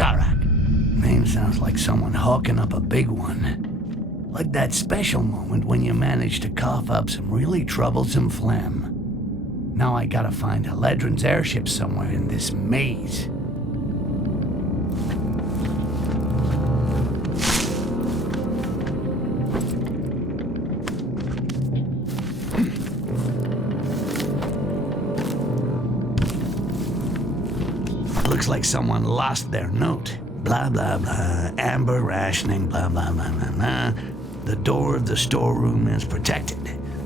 Sharak. Name sounds like someone hawking up a big one. Like that special moment when you manage to cough up some really troublesome phlegm. Now I gotta find Haledron's airship somewhere in this maze. Looks like someone lost their note. Blah, blah, blah. Amber rationing, blah, blah, blah, blah, blah. The door of the storeroom is protected.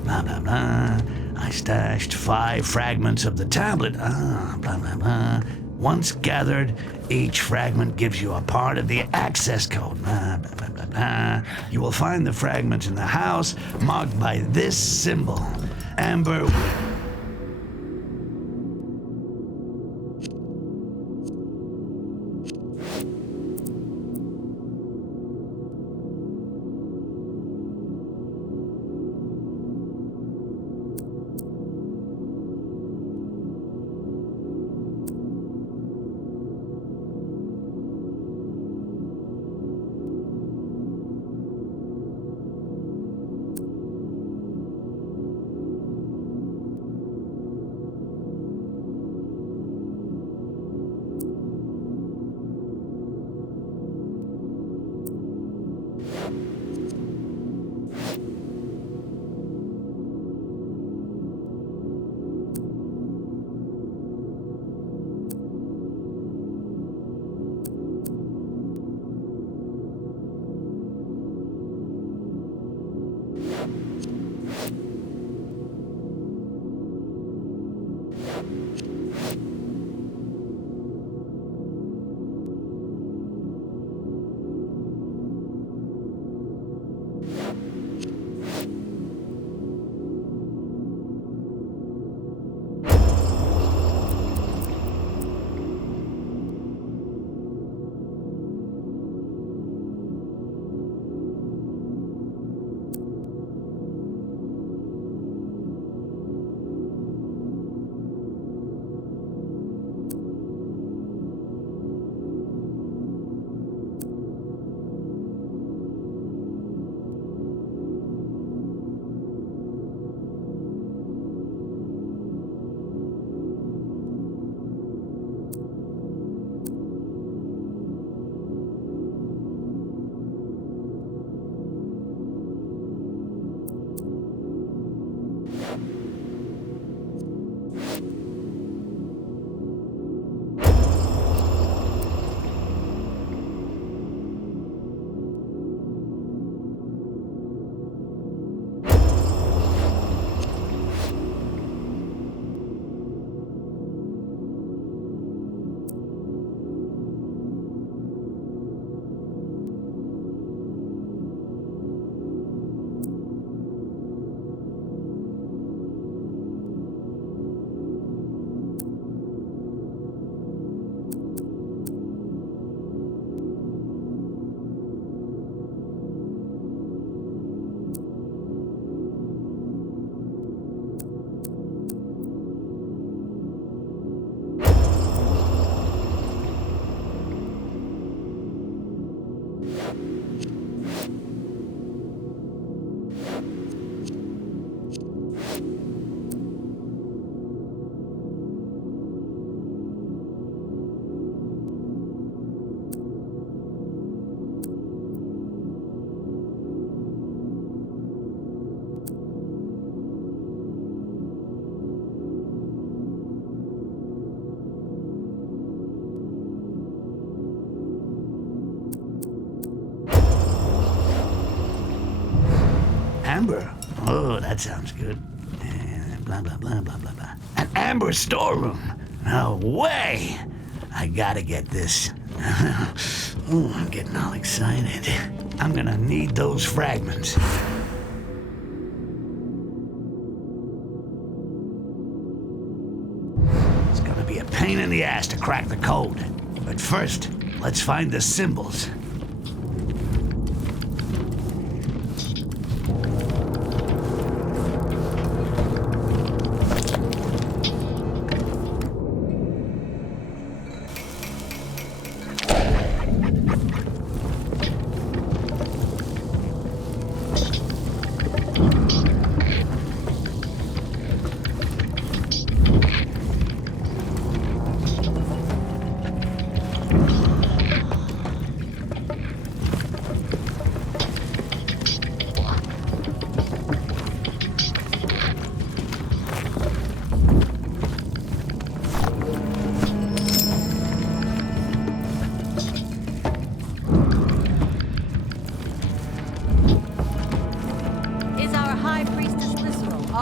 Blah, blah, blah. I stashed 5 fragments of the tablet. Blah, blah, blah. Once gathered, each fragment gives you a part of the access code. Blah, blah, blah, blah, blah. You will find the fragments in the house marked by this symbol. Amber... Amber? Oh, that sounds good. Blah, blah, blah, blah, blah, blah. An amber storeroom? No way! I gotta get this. Ooh, I'm getting all excited. I'm gonna need those fragments. It's gonna be a pain in the ass to crack the code. But first, let's find the symbols.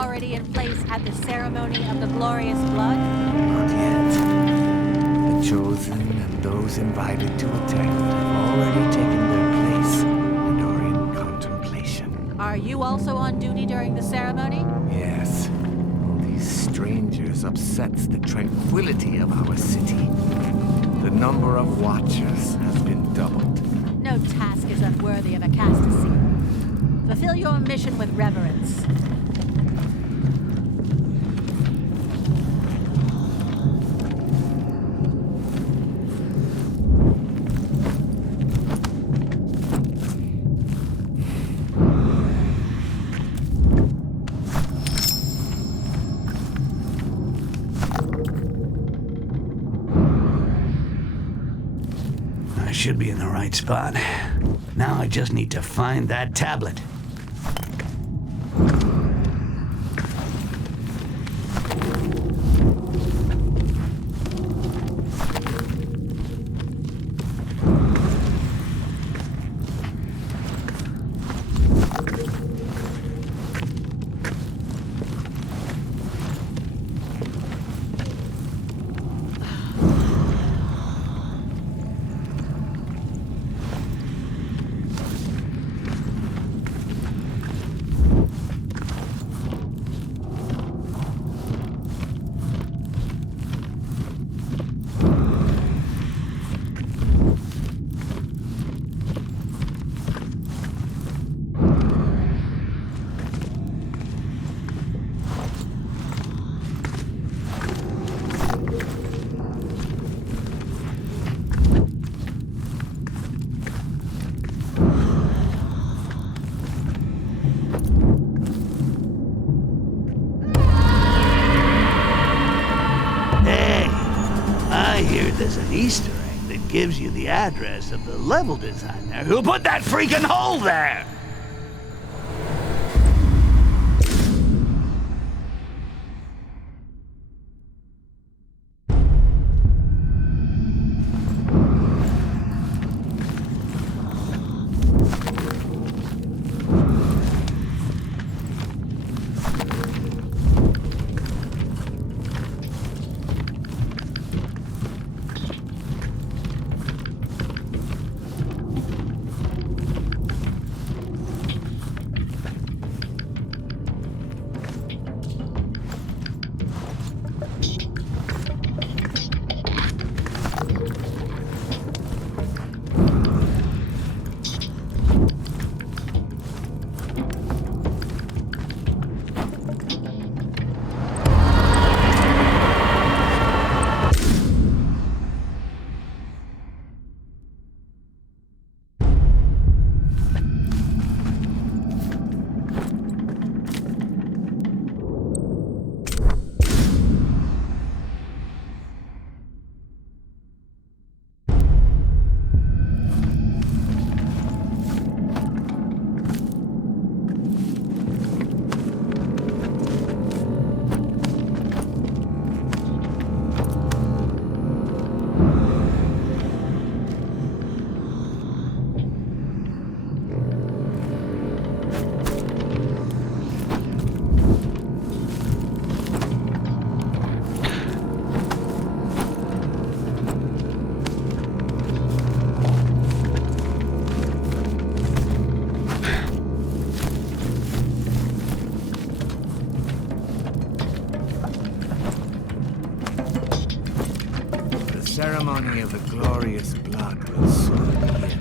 already in place at the ceremony of the glorious blood? Not yet. The chosen and those invited to attend have already taken their place and are in contemplation. Are you also on duty during the ceremony? Yes. All these strangers upsets the tranquility of our city. The number of watchers has been doubled. No task is unworthy of a Castaseal. Fulfill your mission with reverence. I should be in the right spot. Now I just need to find that tablet. There's an Easter egg that gives you the address of the level designer who put that freaking hole there! Ceremony of the glorious blood will soon begin.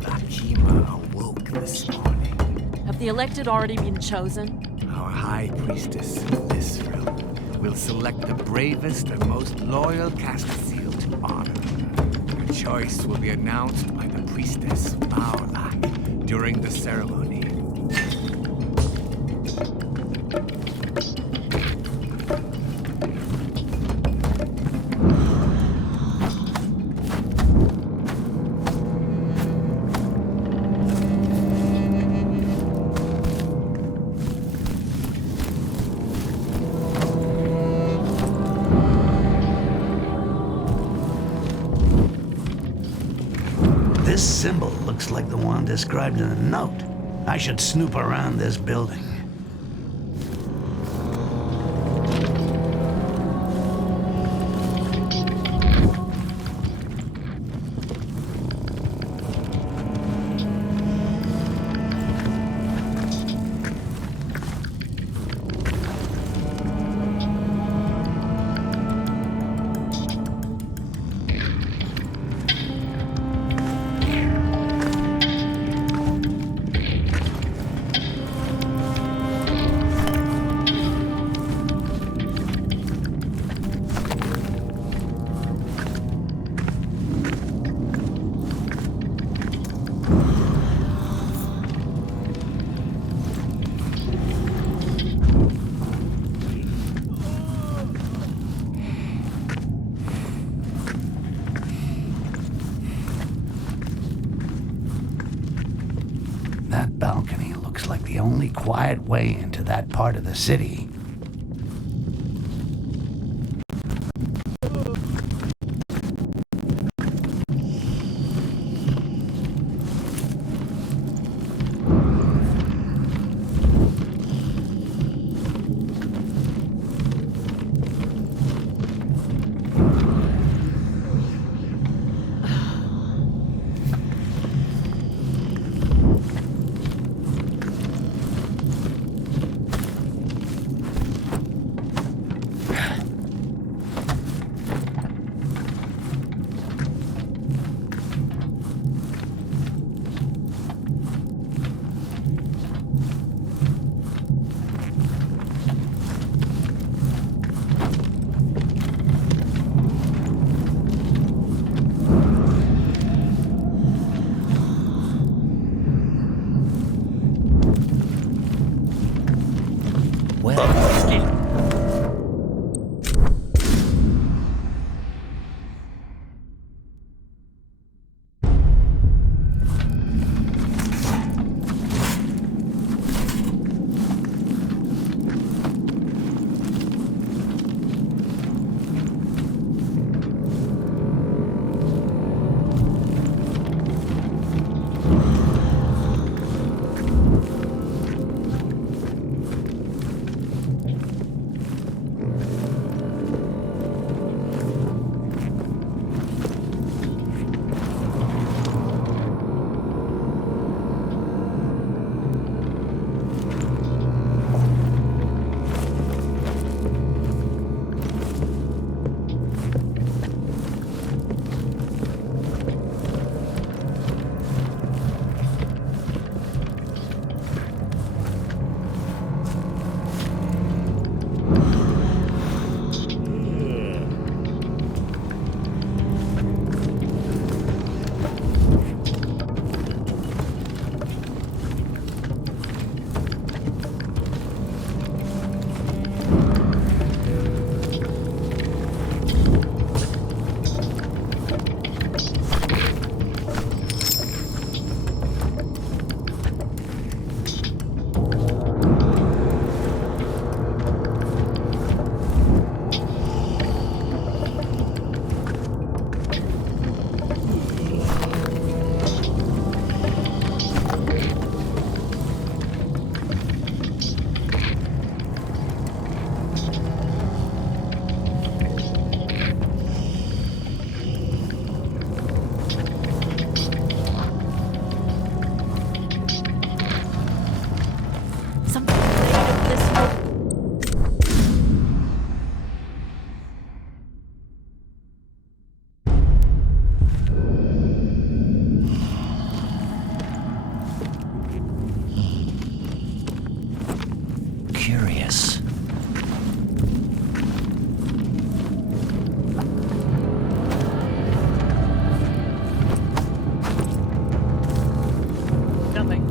Lakima awoke this morning. Have the elected already been chosen? Our high priestess in this realm will select the bravest and most loyal Castaseal to honor her. Her choice will be announced by the priestess Maolak during the ceremony. This symbol looks like the one described in the note. I should snoop around this building. That balcony looks like the only quiet way into that part of the city. Curious. Nothing.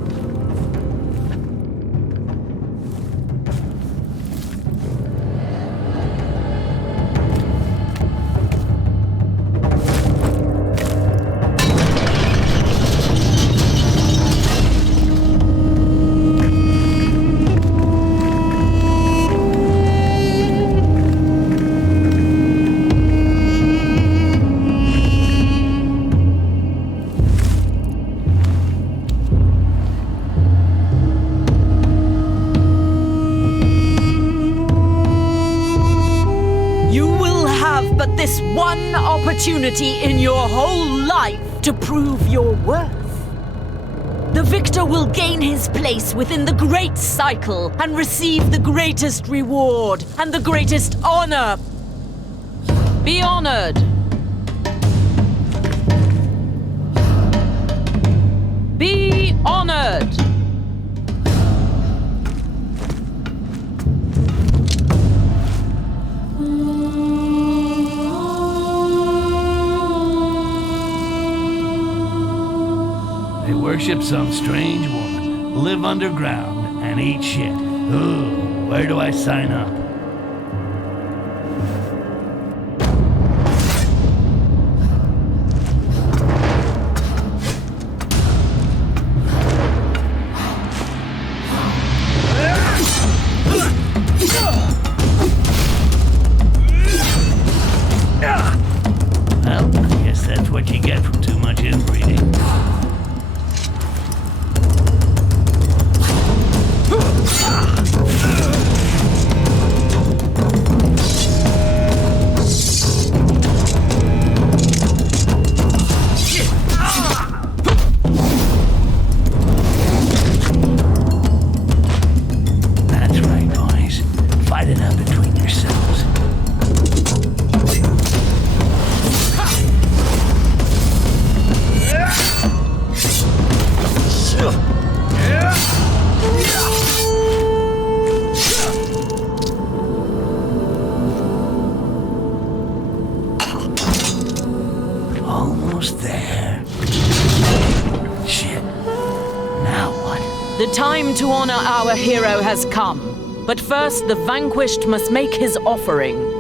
But this one opportunity in your whole life to prove your worth. The victor will gain his place within the great cycle and receive the greatest reward and the greatest honor. Be honored. Be honored. They worship some strange woman, live underground, and eat shit. Ooh, where do I sign up? Almost there. Shit. Now what? The time to honor our hero has come. But first, the vanquished must make his offering.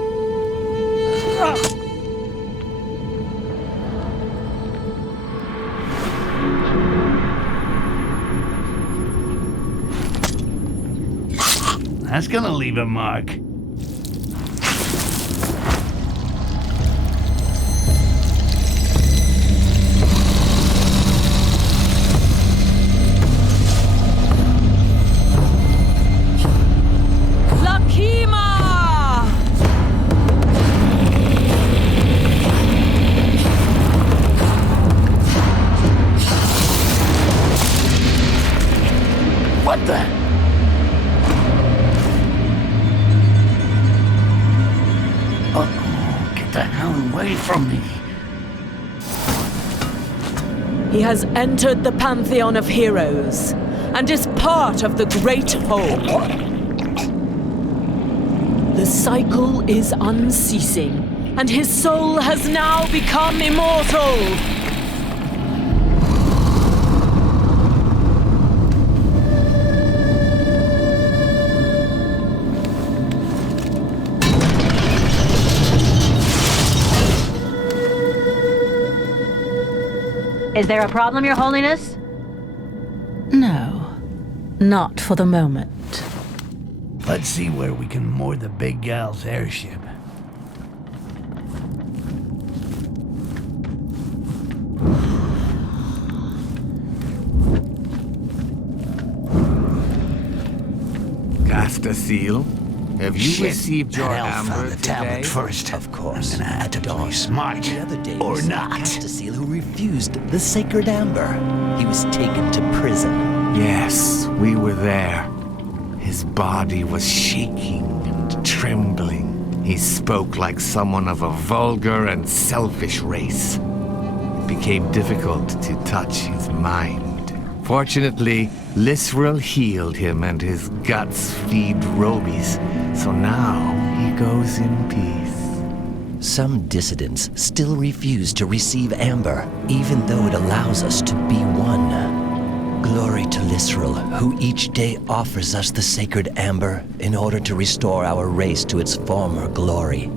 That's gonna leave a mark. What the? Uh-oh, get the hell away from me. He has entered the pantheon of heroes and is part of the Great Whole. The cycle is unceasing, and his soul has now become immortal. Is there a problem, Your Holiness? No, not for the moment. Let's see where we can moor the big gal's airship. Cast a seal? Have you Shit, received your that elf amber found the today? tablet first. Of course. I'm gonna have to play smart. The other day, Or we saw not. Castaseal who refused the sacred amber. He was taken to prison. Yes, we were there. His body was shaking and trembling. He spoke like someone of a vulgar and selfish race. It became difficult to touch his mind. Fortunately, Lisrel healed him and his guts feed Robies, so now he goes in peace. Some dissidents still refuse to receive amber, even though it allows us to be one. Glory to Lisrel, who each day offers us the sacred amber in order to restore our race to its former glory.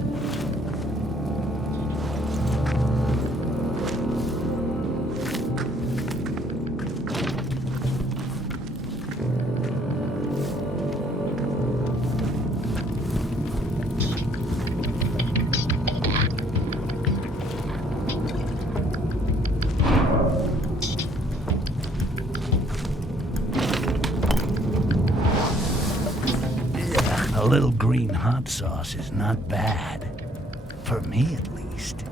A little green hot sauce is not bad. For me, at least.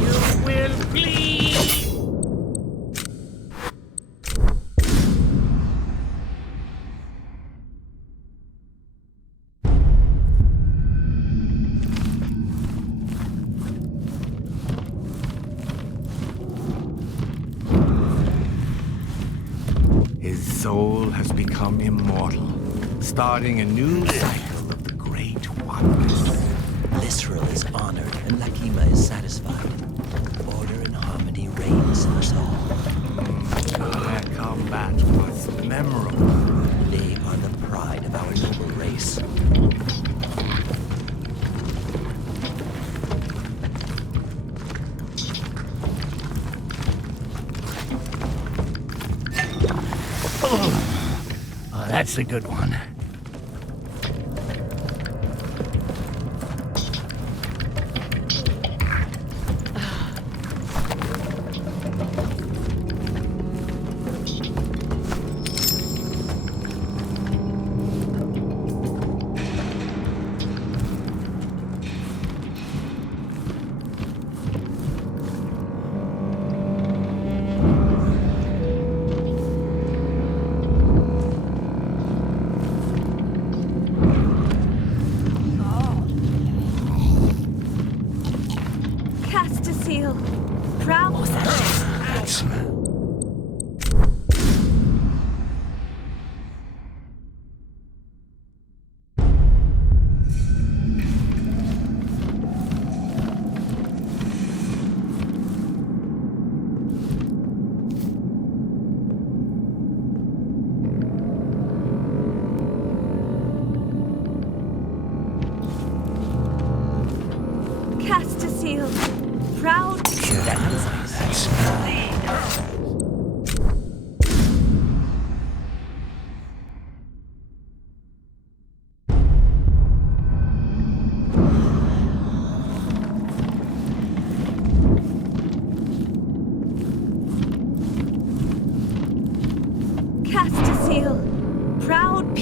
You will bleed! His soul has become immortal, starting a new cycle of the Great Oneness. Lisrel is honored and Lakima is satisfied. Order and harmony reigns in us all. Their combat was memorable. They are the pride of our noble race. Oh, that's a good one.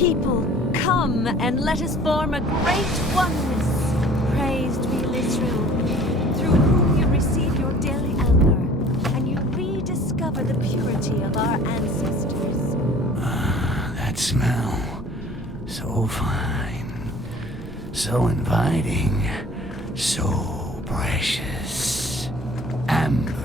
people, come and let us form a great oneness. Praised be Lisrael, through whom you receive your daily amber, and you rediscover the purity of our ancestors. That smell. So fine. So inviting. So precious. Amber.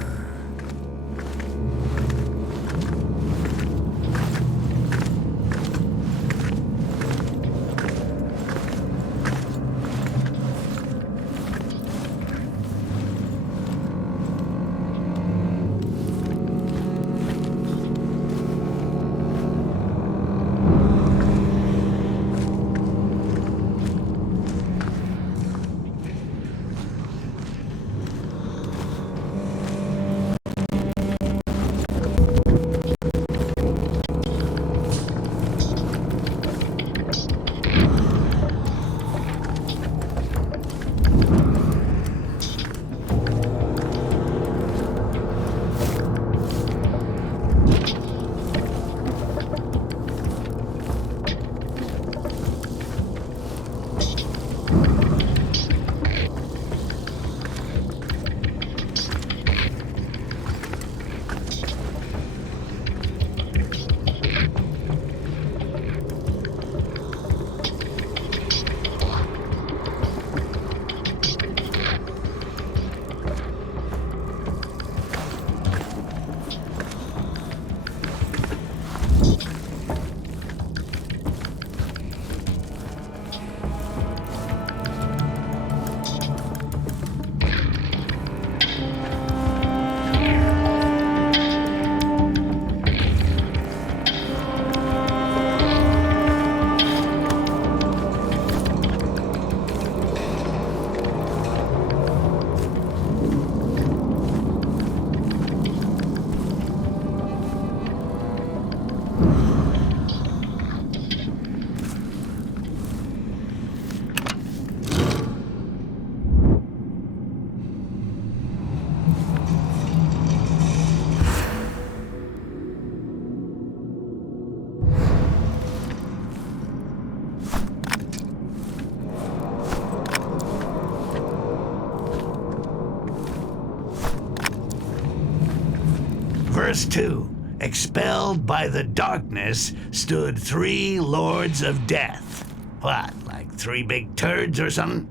Verse 2. Expelled by the darkness stood 3 lords of death. What, like 3 big turds or something?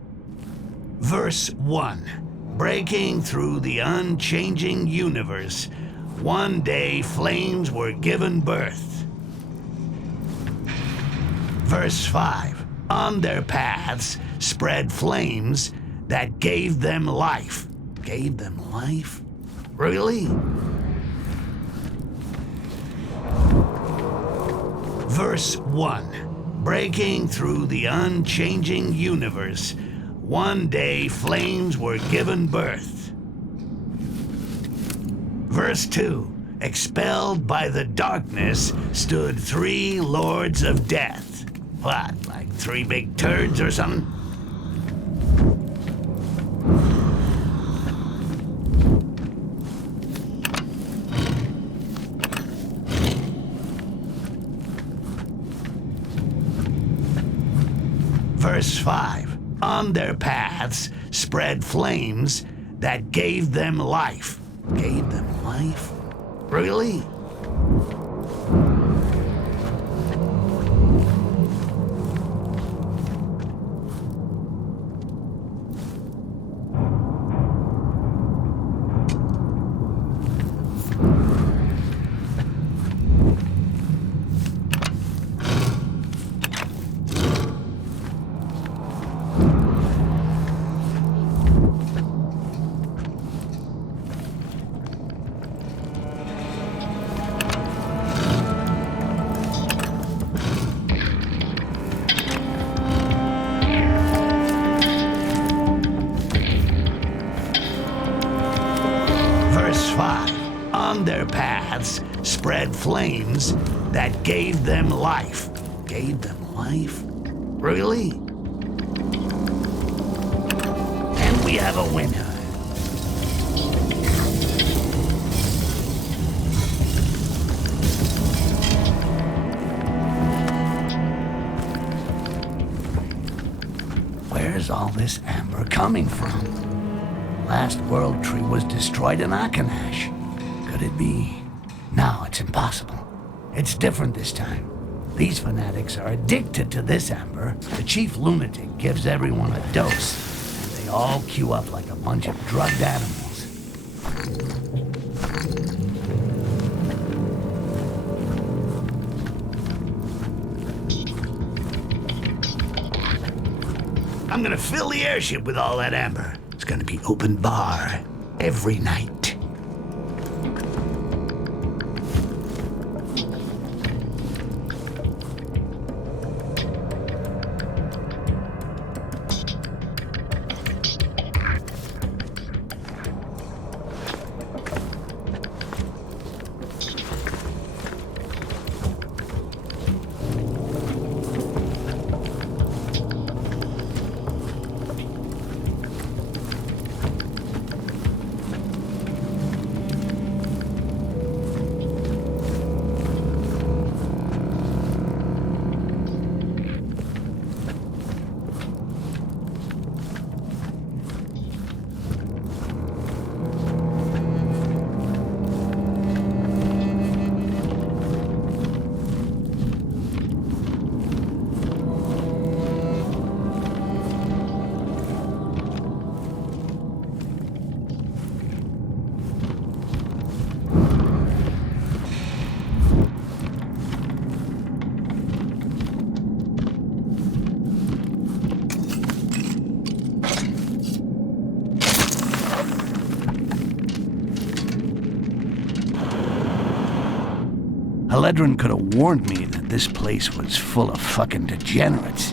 Verse 1. Breaking through the unchanging universe, one day flames were given birth. Verse 5. On their paths spread flames that gave them life. Gave them life? Really? Verse 1. Breaking through the unchanging universe, one day flames were given birth. Verse 2. Expelled by the darkness stood 3 lords of death. What, like 3 big turds or something? Verse 5. On their paths spread flames that gave them life. Gave them life? Really? On their paths spread flames that gave them life. Gave them life? Really? And we have a winner. Where's all this amber coming from? Last world tree was destroyed in Akanash. Could it be? No, it's impossible. It's different this time. These fanatics are addicted to this amber. The chief lunatic gives everyone a dose, and they all queue up like a bunch of drugged animals. I'm gonna fill the airship with all that amber. It's gonna be open bar every night. Haledrin could have warned me that this place was full of fucking degenerates.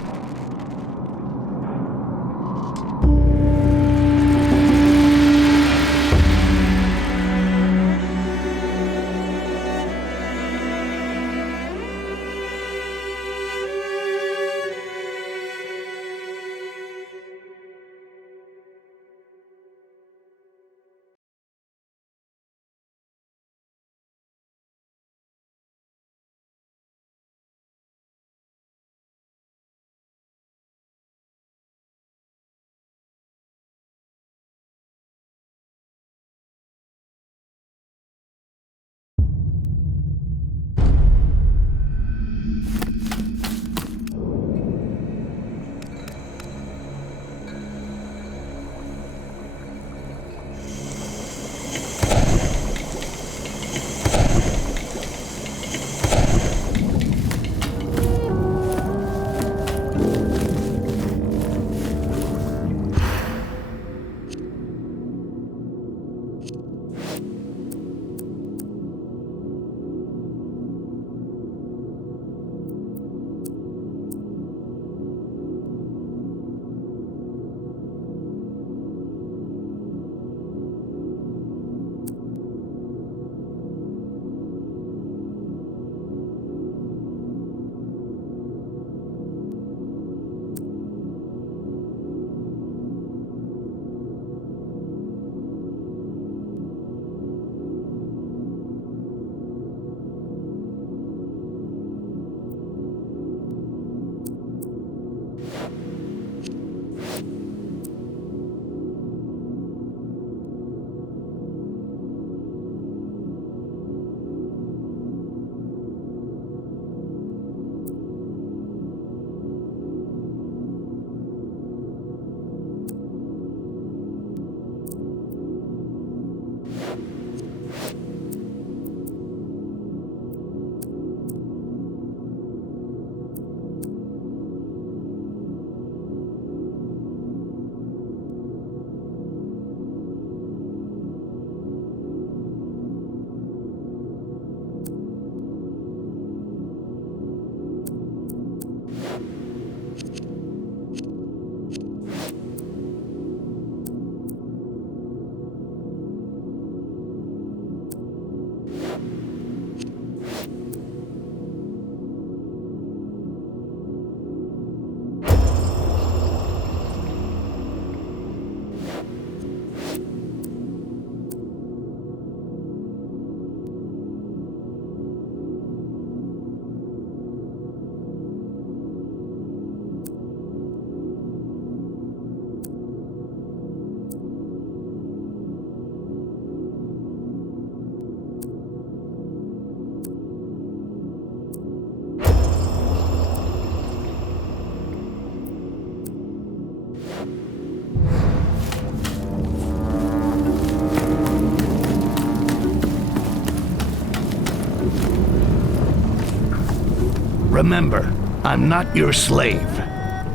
Remember, I'm not your slave.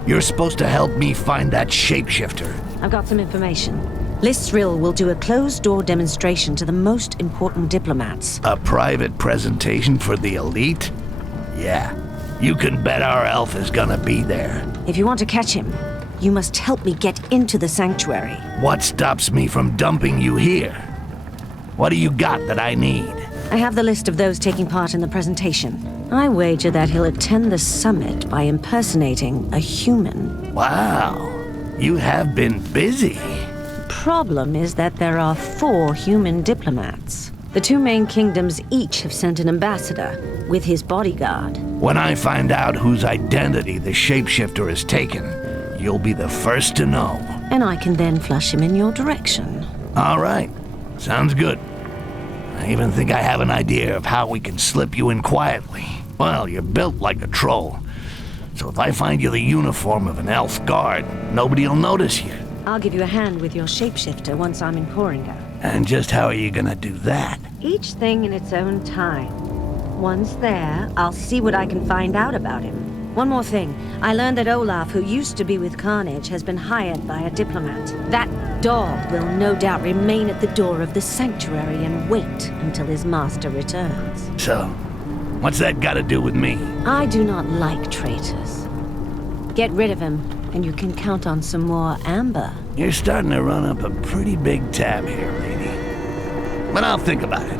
You're supposed to help me find that shapeshifter. I've got some information. Lysril will do a closed-door demonstration to the most important diplomats. A private presentation for the elite? Yeah, you can bet our elf is gonna be there. If you want to catch him, you must help me get into the sanctuary. What stops me from dumping you here? What do you got that I need? I have the list of those taking part in the presentation. I wager that he'll attend the summit by impersonating a human. Wow, you have been busy. Problem is that there are 4 human diplomats. The 2 main kingdoms each have sent an ambassador with his bodyguard. When I find out whose identity the shapeshifter has taken, you'll be the first to know. And I can then flush him in your direction. All right, sounds good. I even think I have an idea of how we can slip you in quietly. Well, you're built like a troll. So if I find you the uniform of an elf guard, nobody'll notice you. I'll give you a hand with your shapeshifter once I'm in Koringa. And just how are you gonna do that? Each thing in its own time. Once there, I'll see what I can find out about him. One more thing. I learned that Olaf, who used to be with Carnage, has been hired by a diplomat. That dog will no doubt remain at the door of the sanctuary and wait until his master returns. So, what's that got to do with me? I do not like traitors. Get rid of him, and you can count on some more amber. You're starting to run up a pretty big tab here, lady. But I'll think about it.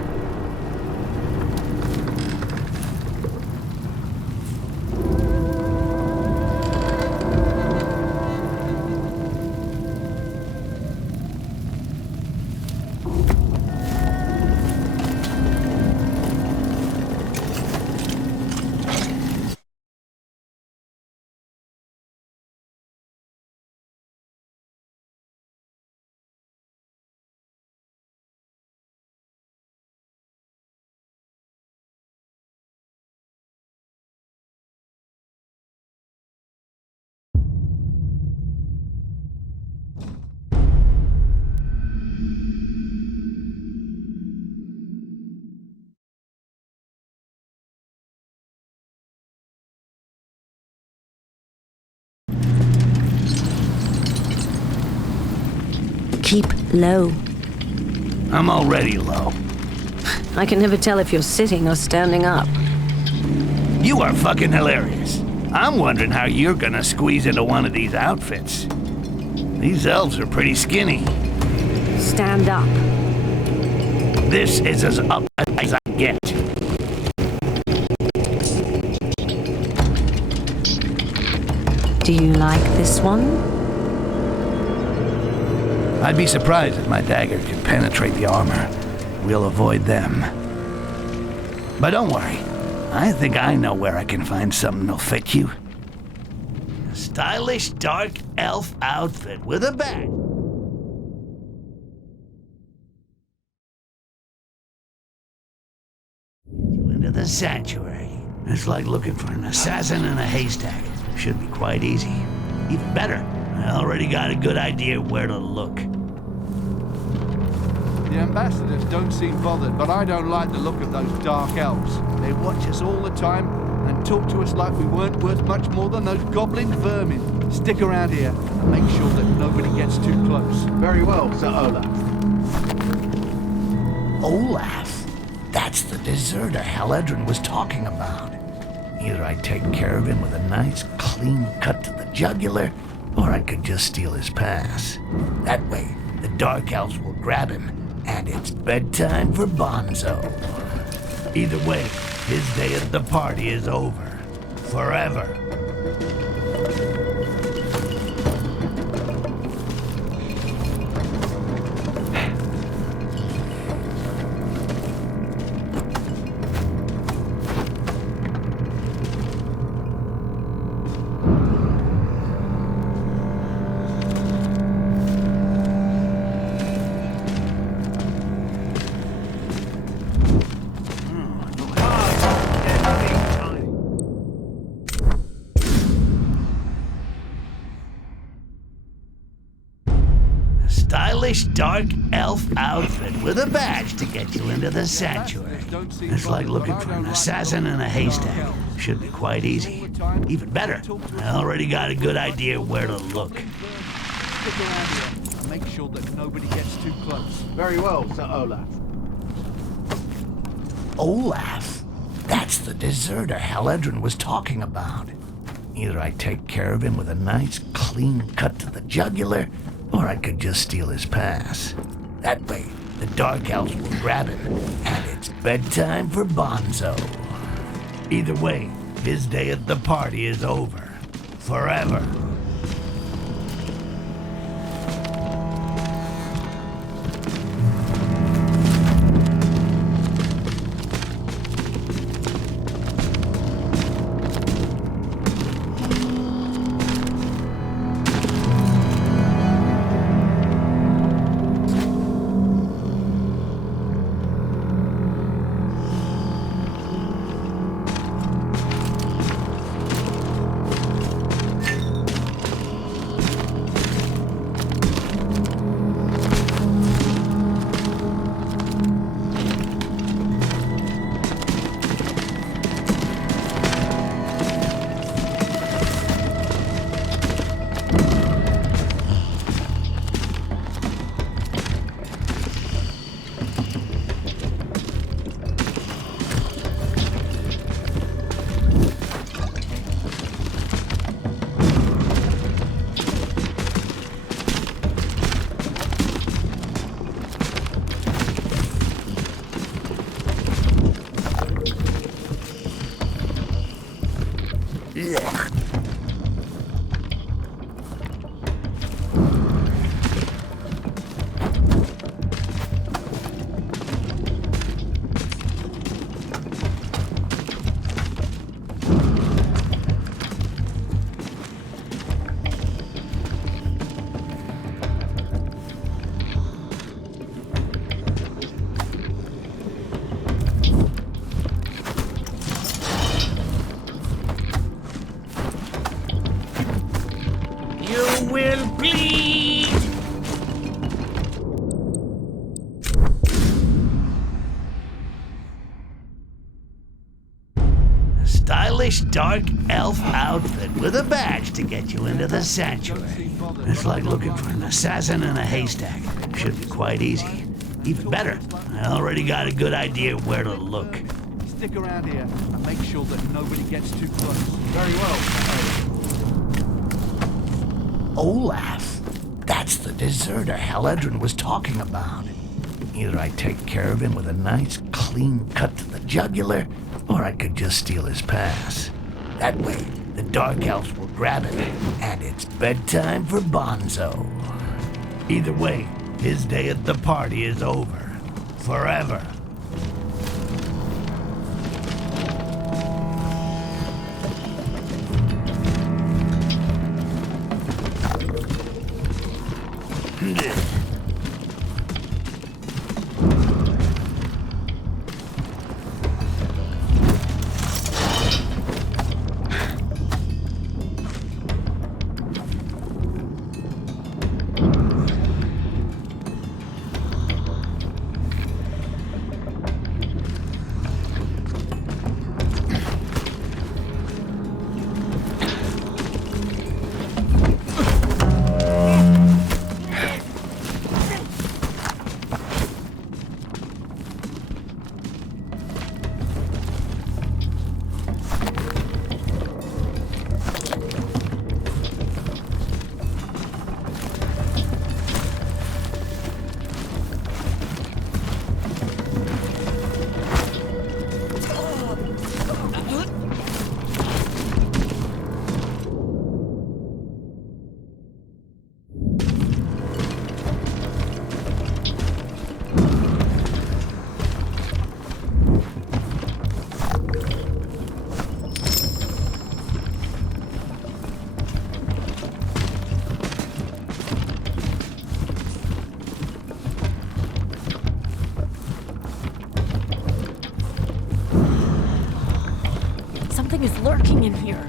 Keep low. I'm already low. I can never tell if you're sitting or standing up. You are fucking hilarious. I'm wondering how you're gonna squeeze into one of these outfits. These elves are pretty skinny. Stand up. This is as up as I get. Do you like this one? I'd be surprised if my dagger can penetrate the armor. We'll avoid them. But don't worry. I think I know where I can find something that'll fit you. A stylish dark elf outfit with a bag. You into the sanctuary. It's like looking for an assassin in a haystack. Should be quite easy. Even better, I already got a good idea where to look. The ambassadors don't seem bothered, but I don't like the look of those dark elves. They watch us all the time and talk to us like we weren't worth much more than those goblin vermin. Stick around here and make sure that nobody gets too close. Very well, Sir Olaf. Olaf? That's the deserter Haledrin was talking about. Either I take care of him with a nice, clean cut to the jugular, or I could just steal his pass. That way, the Dark Elves will grab him, and it's bedtime for Bonzo. Either way, his day at the party is over. Forever. stylish dark elf outfit with a badge to get you into the sanctuary. It's like looking for an assassin in a haystack. Should be quite easy. Even better, I already got a good idea where to look. Stick around here and make sure that nobody gets too close. Very well, Sir Olaf. Olaf? That's the deserter Haledrin was talking about. Either I take care of him with a nice, clean cut to the jugular, or I could just steal his pass. That way, the Dark Elves will grab him, and it's bedtime for Bonzo. Either way, his day at the party is over. Forever. Will bleed! A stylish dark elf outfit with a badge to get you into the sanctuary. It's like looking for an assassin in a haystack. Should be quite easy. Even better, I already got a good idea where to look. Stick around here and make sure that nobody gets too close. Very well. Olaf? That's the deserter Haledrin was talking about. Either I take care of him with a nice, clean cut to the jugular, or I could just steal his pass. That way, the Dark Elves will grab him, and it's bedtime for Bonzo. Either way, his day at the party is over. Forever. Something is lurking in here.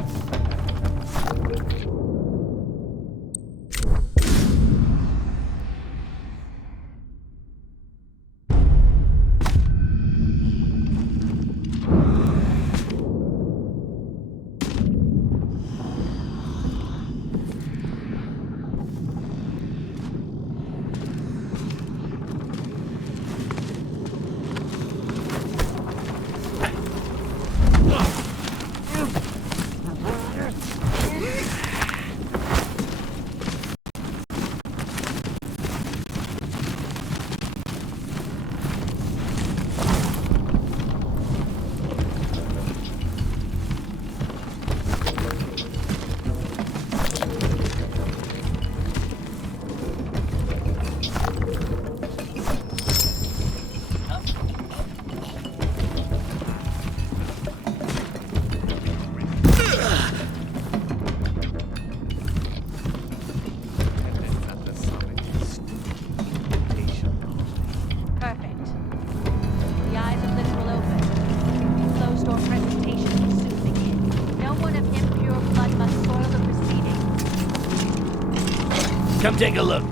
Come take a look.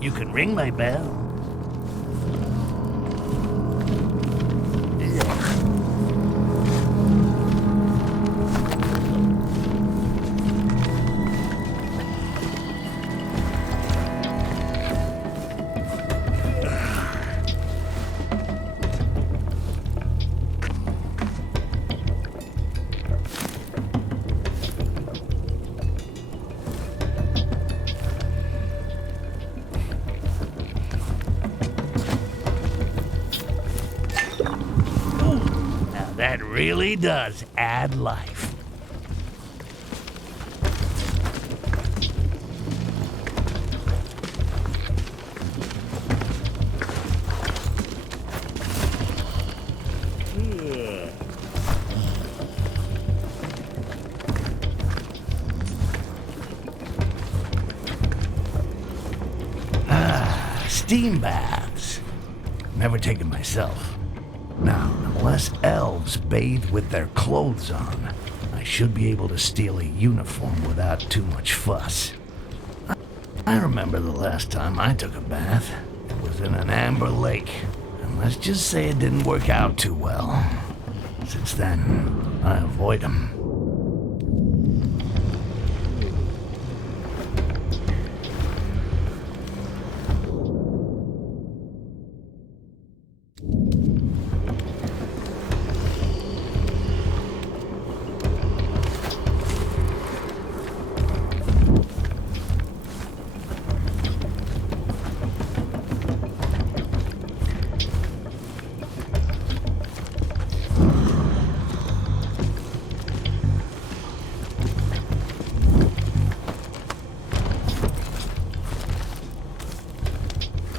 You can ring my bell. That really does add life. Steam baths. Never taken myself. Now, unless elves bathe with their clothes on, I should be able to steal a uniform without too much fuss. I remember the last time I took a bath. It was in an amber lake, and let's just say it didn't work out too well. Since then, I avoid them.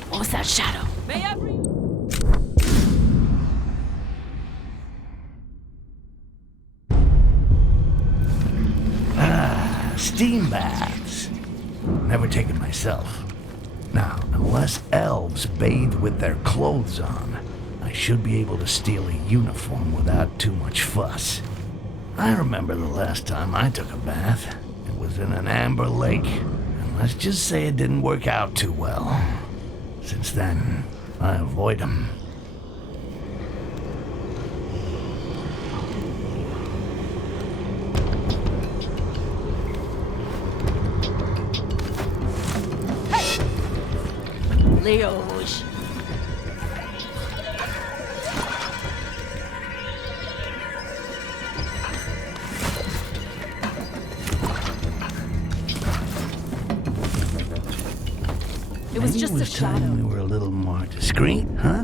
What's that shadow? May I bring... Steam baths. Never taken myself. Now, unless elves bathe with their clothes on, I should be able to steal a uniform without too much fuss. I remember the last time I took a bath. It was in an amber lake, and let's just say it didn't work out too well. Since then, I avoid them. Leosh. It was just a shadow. We were a little more discreet, huh?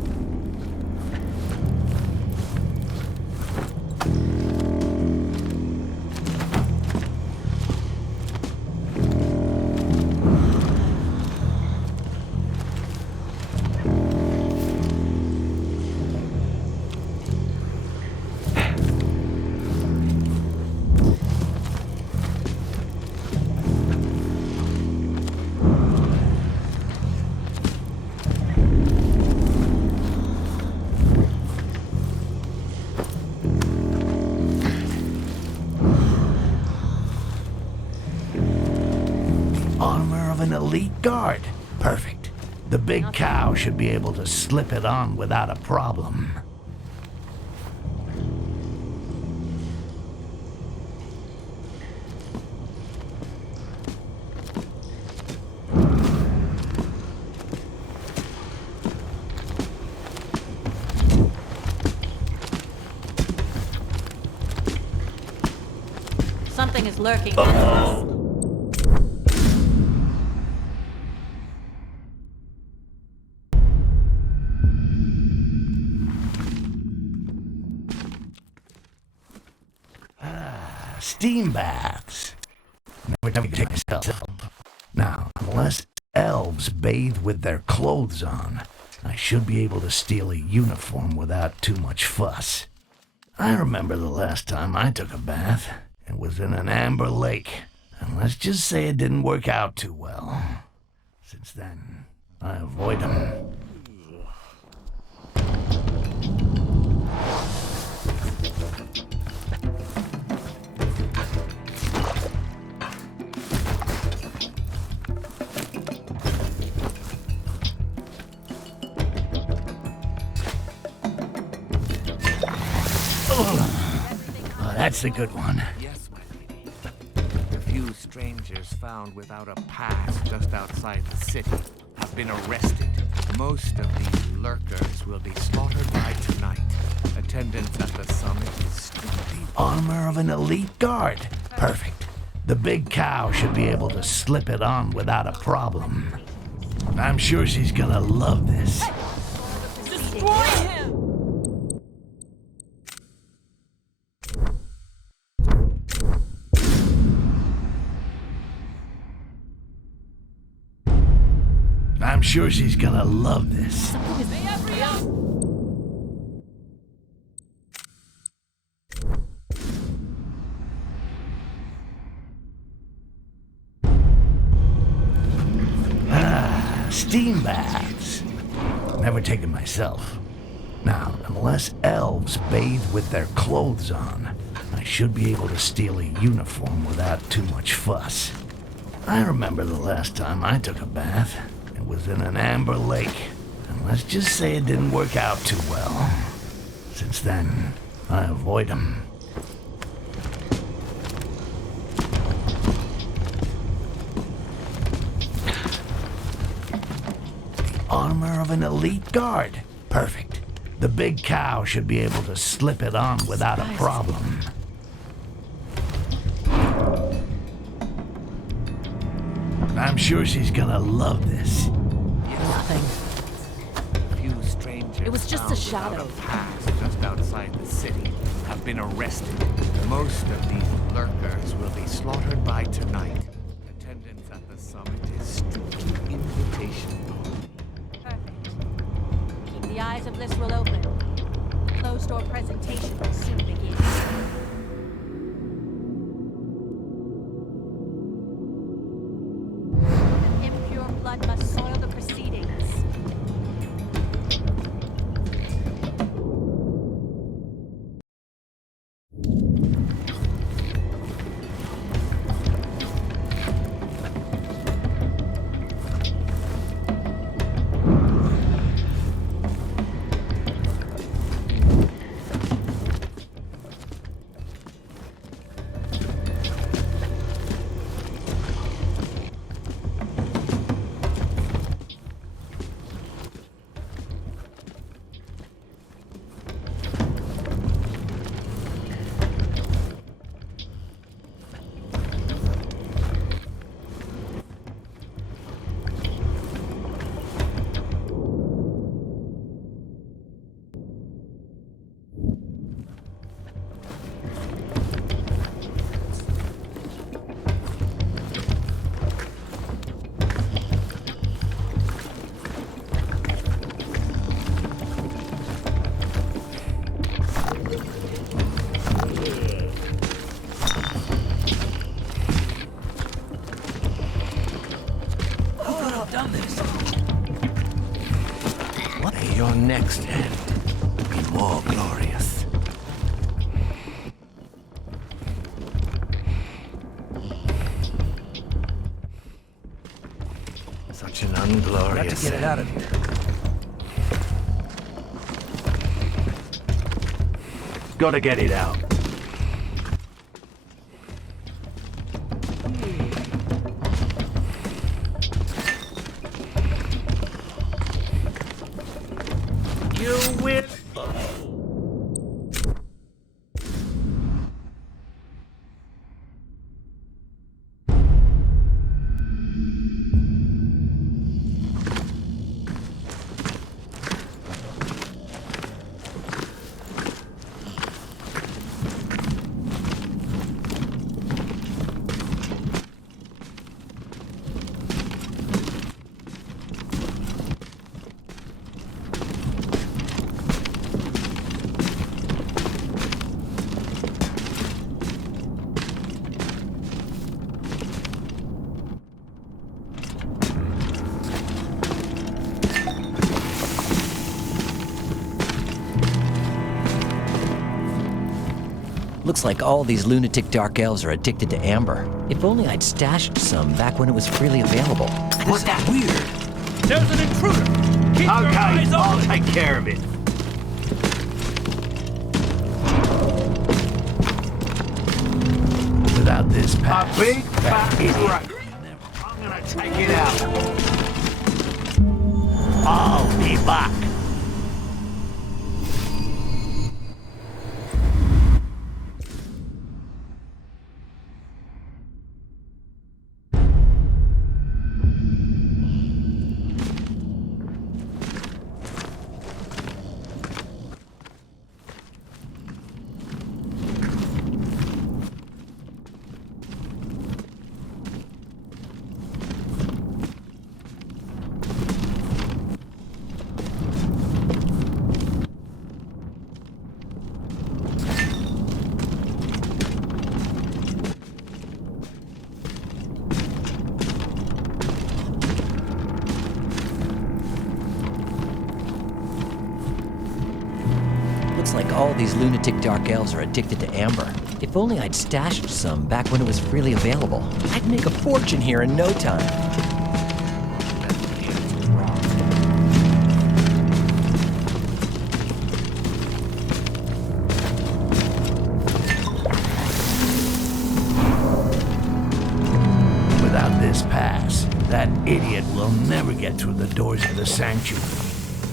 An elite guard. Perfect. The big cow should be able to slip it on without a problem. Something is lurking next to us. Steam baths. Never take myself. Now, unless elves bathe with their clothes on, I should be able to steal a uniform without too much fuss. I remember the last time I took a bath. It was in an amber lake, and let's just say it didn't work out too well. Since then, I avoid them. That's the good one. Yes, my lady. The few strangers found without a pass just outside the city have been arrested. Most of these lurkers will be slaughtered by tonight. Attendance at the summit is strictly... Armor of an elite guard. Perfect. The big cow should be able to slip it on without a problem. I'm sure she's gonna love this. Destroy him! I'm sure she's gonna love this. Steam baths. Never taken myself. Now, unless elves bathe with their clothes on, I should be able to steal a uniform without too much fuss. I remember the last time I took a bath. It was in an amber lake, and let's just say it didn't work out too well. Since then, I avoid them. Armor of an elite guard. Perfect. The big cow should be able to slip it on without a problem. I'm sure she's gonna love this. Nothing. Few strangers It was just a found shadow. without a pass just outside the city have been arrested. Most of these lurkers will be slaughtered by tonight. Attendance at the summit is strictly invitational. Perfect. Keep the eyes of Lysrel open. Closed-door presentation will soon begin. Impure blood must soil the proceedings. May your next end be more glorious. Such an unglorious Got to get it out of here. Gotta get it out. You win. Looks like all these lunatic dark elves are addicted to amber. If only I'd stashed some back when it was freely available. What's that weird? There's an intruder! Keep your eyes I'll open! take care of it. Without this pass, A big that fat idiot rope. I'm gonna take it out. I'll be back. Looks like all these lunatic dark elves are addicted to amber. If only I'd stashed some back when it was freely available. I'd make a fortune here in no time. Without this pass, that idiot will never get through the doors of the sanctuary.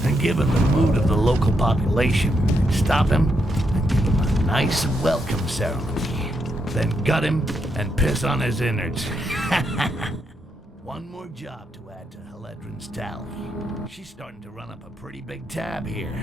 And given the mood of the local population, stop him and give him a nice welcome ceremony. Then gut him and piss on his innards. One more job to add to Heledrin's tally. She's starting to run up a pretty big tab here.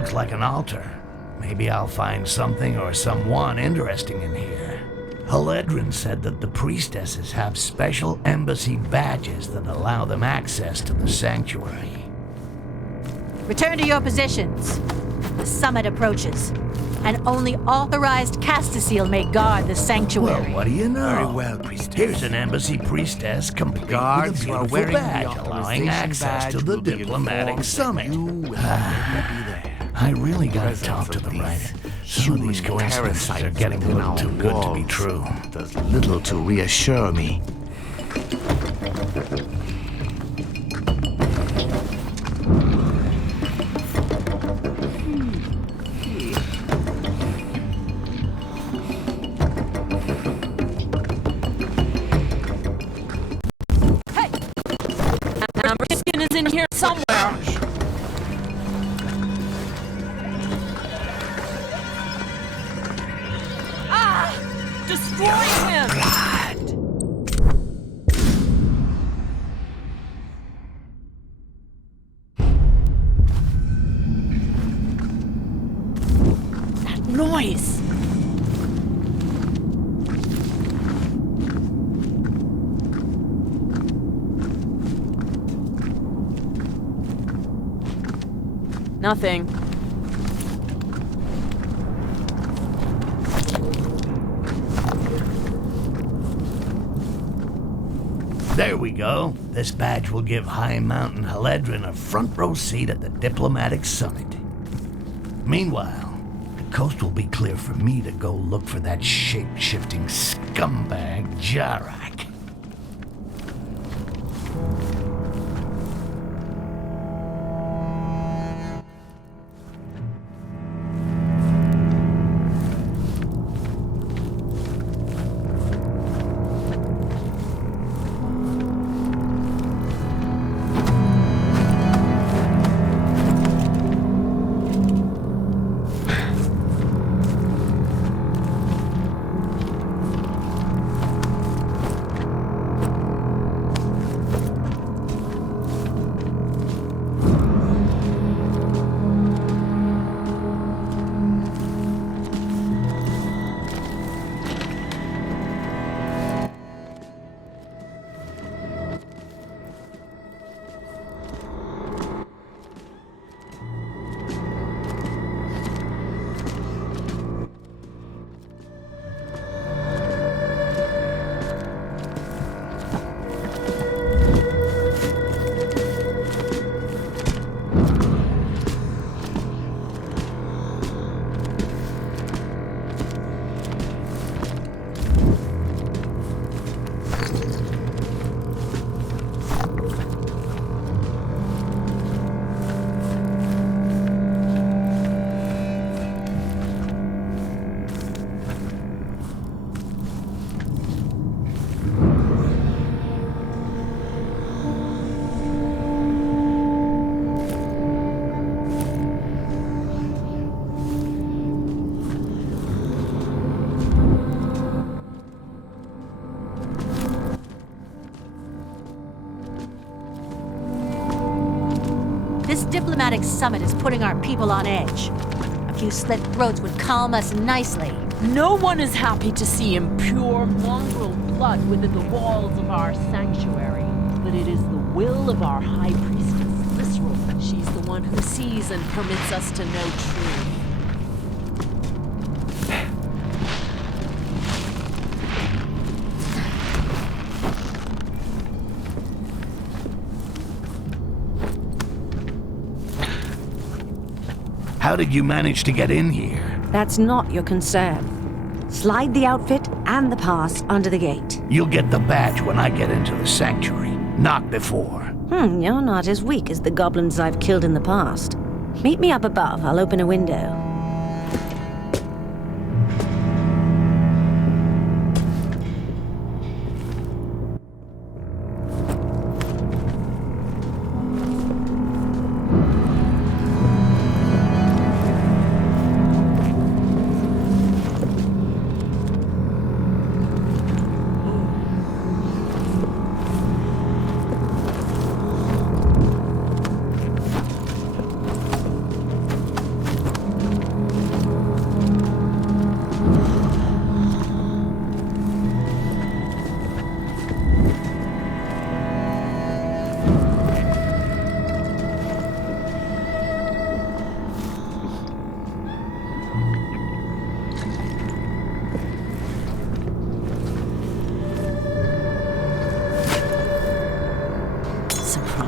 looks like an altar. Maybe I'll find something or someone interesting in here. Haledrin said that the priestesses have special embassy badges that allow them access to the sanctuary. Return to your positions. The summit approaches, and only authorized Castaseal may guard the sanctuary. Well, what do you know? Very well, priestess. Here's an embassy priestess complete Guards with who a are beautiful wearing the badge allowing authorization access badge to the will be diplomatic informed summit. that you will already be there. I really gotta Presence talk to of them, these right? Some of these human coincidences are parasites getting a within little our too good to be walls true. Does little to reassure me. Number skin is in here somewhere. Ah! Destroy him! That noise! Nothing. There we go. This badge will give High Mountain Haledrin a front row seat at the diplomatic summit. Meanwhile, the coast will be clear for me to go look for that shape-shifting scumbag Jarak. This diplomatic summit is putting our people on edge. A few slit throats would calm us nicely. No one is happy to see impure mongrel blood within the walls of our sanctuary. But it is the will of our High Priestess, Lysral. She's the one who sees and permits us to know truth. How did you manage to get in here? That's not your concern. Slide the outfit and the pass under the gate. You'll get the badge when I get into the sanctuary, not before. You're not as weak as the goblins I've killed in the past. Meet me up above. I'll open a window.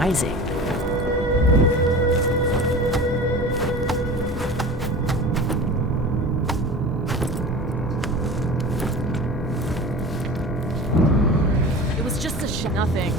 surprising. It was just nothing.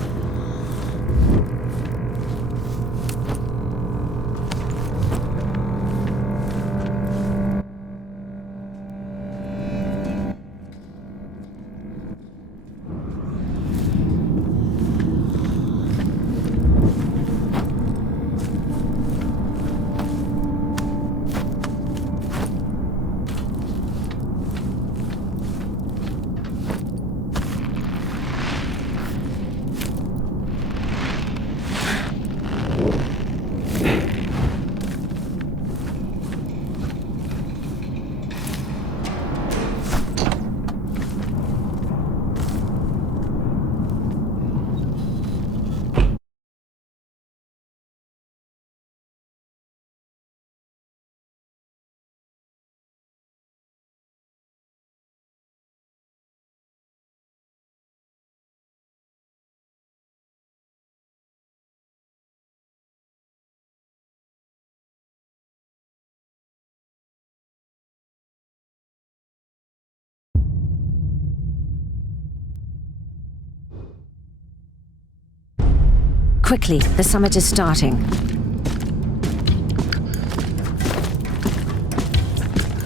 Quickly, the summit is starting.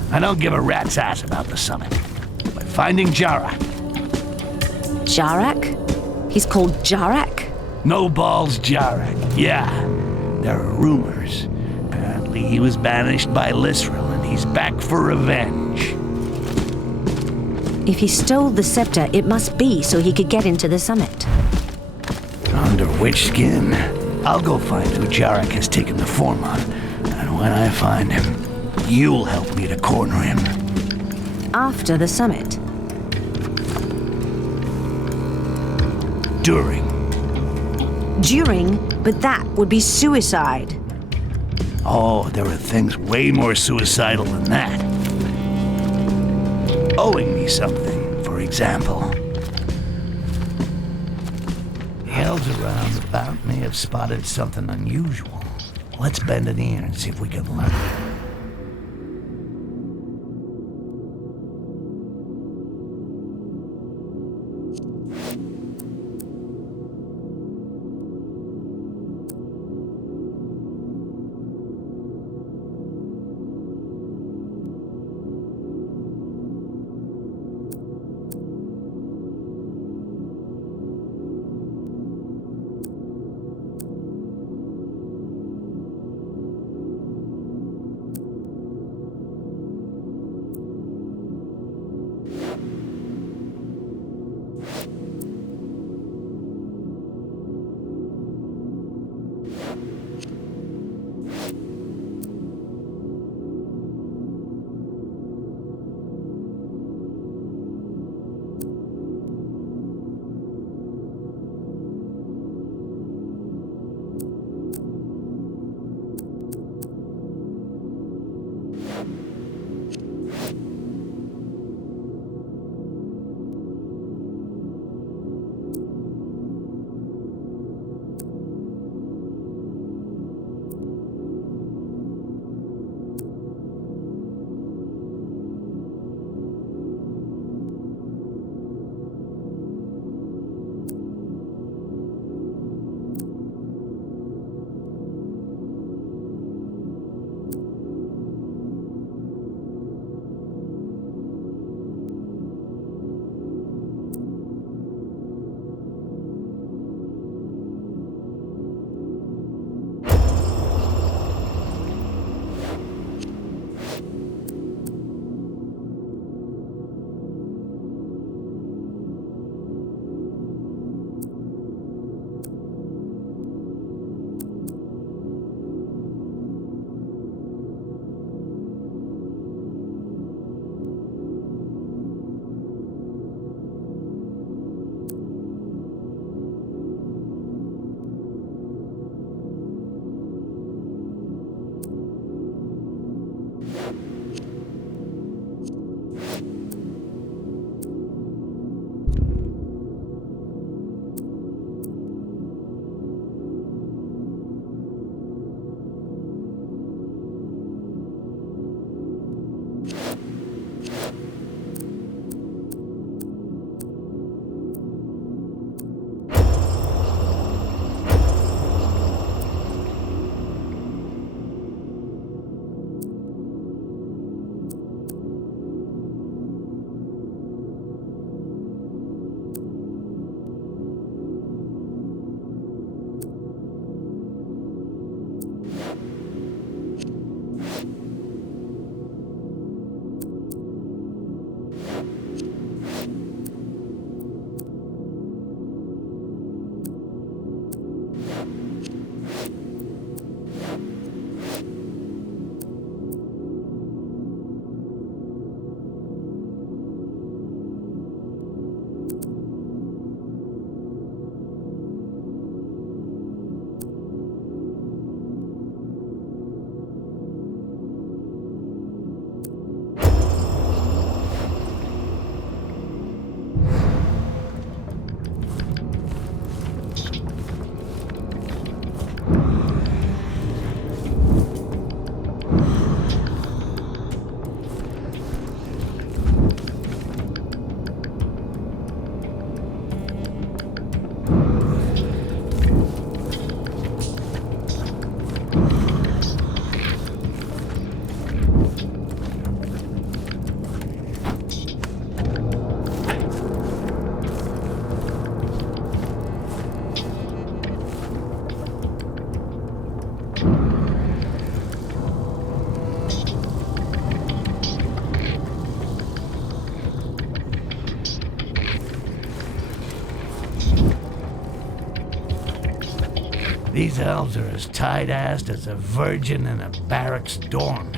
I don't give a rat's ass about the summit. But finding Jarak. Jarak? He's called Jarak? No balls Jarak. Yeah. There are rumors. Apparently he was banished by Lisrel and he's back for revenge. If he stole the scepter, it must be so he could get into the summit. Under which skin? I'll go find who Jarak has taken the form of. And when I find him, you'll help me to corner him. After the summit? During. During? But that would be suicide. Oh, there are things way more suicidal than that. Owing me something, for example. The elves around about may have spotted something unusual. Let's bend an ear and see if we can learn. These elves are as tight-assed as a virgin in a barracks dorm.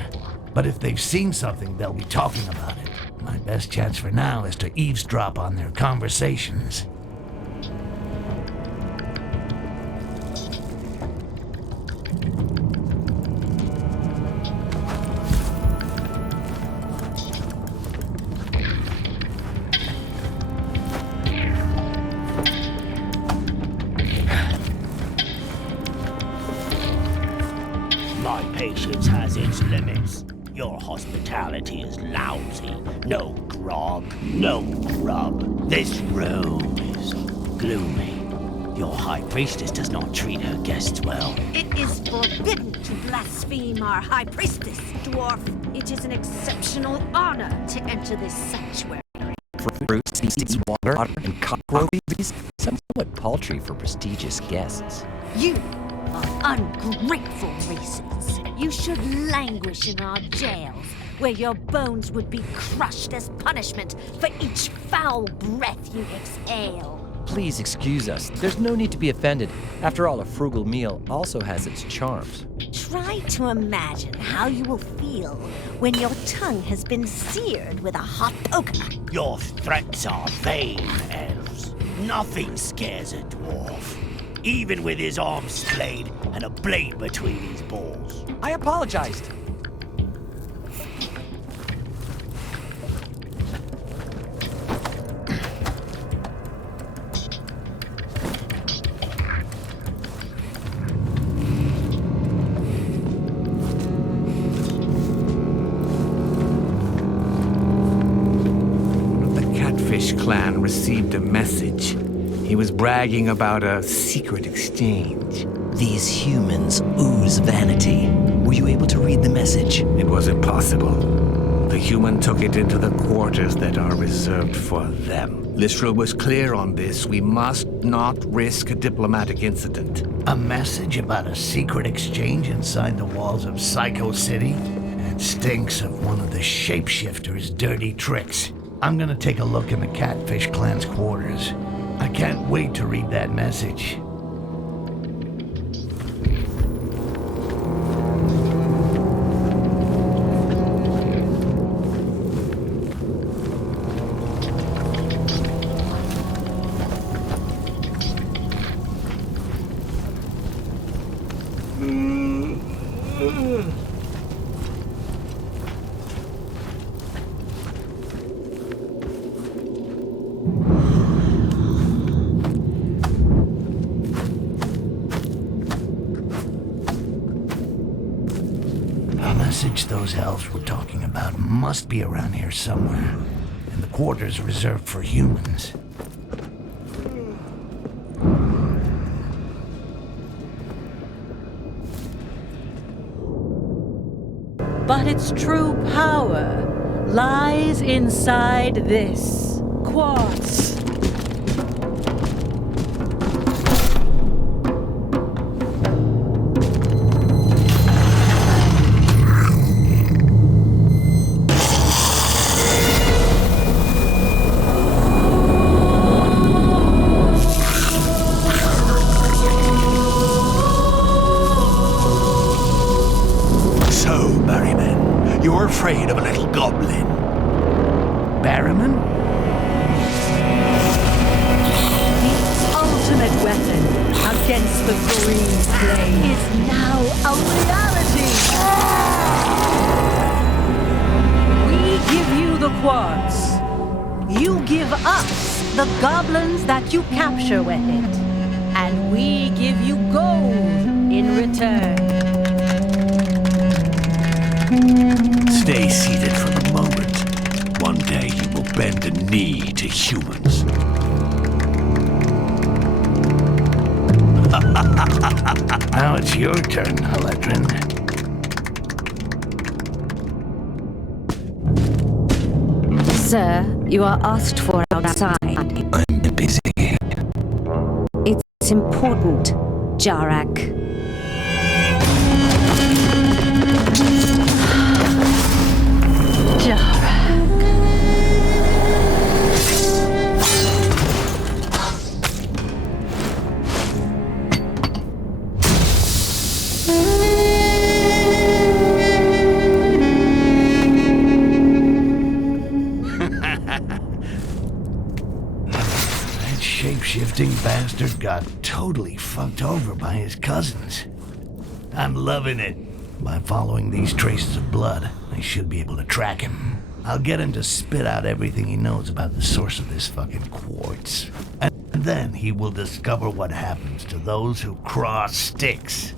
But if they've seen something, they'll be talking about it. My best chance for now is to eavesdrop on their conversations. My patience has its limits. Your hospitality is lousy. No grog, no grub. This room is gloomy. Your high priestess does not treat her guests well. It is forbidden to blaspheme our high priestess, dwarf. It is an exceptional honor to enter this sanctuary. Fruit, seeds, water, and cockroaches, somewhat paltry for prestigious guests. You are ungrateful races. You should languish in our jails, where your bones would be crushed as punishment for each foul breath you exhale. Please excuse us. There's no need to be offended. After all, a frugal meal also has its charms. Try to imagine how you will feel when your tongue has been seared with a hot poker. Your threats are vain, elves. Nothing scares a dwarf. Even with his arms splayed and a blade between his balls. I apologized. The Catfish clan received a message. He was bragging about a secret exchange. These humans ooze vanity. Were you able to read the message? It was impossible. The human took it into the quarters that are reserved for them. Lysrel was clear on this. We must not risk a diplomatic incident. A message about a secret exchange inside the walls of Psycho City? It stinks of one of the shapeshifters' dirty tricks. I'm gonna take a look in the Catfish clan's quarters. I can't wait to read that message. The message those elves were talking about must be around here somewhere, in the quarters reserved for humans. But its true power lies inside this quartz. You're afraid of a little goblin. Barrowman? The ultimate weapon against the green flame is now a reality. We give you the quartz. You give us the goblins that you capture with it. And we give you gold in return. Stay seated for the moment. One day you will bend a knee to humans. Now it's your turn, Haledrin. Sir, you are asked for outside. I'm busy. It's important, Jarak. grafting bastard got totally fucked over by his cousins. I'm loving it. By following these traces of blood, I should be able to track him. I'll get him to spit out everything he knows about the source of this fucking quartz. And then he will discover what happens to those who cross Styx.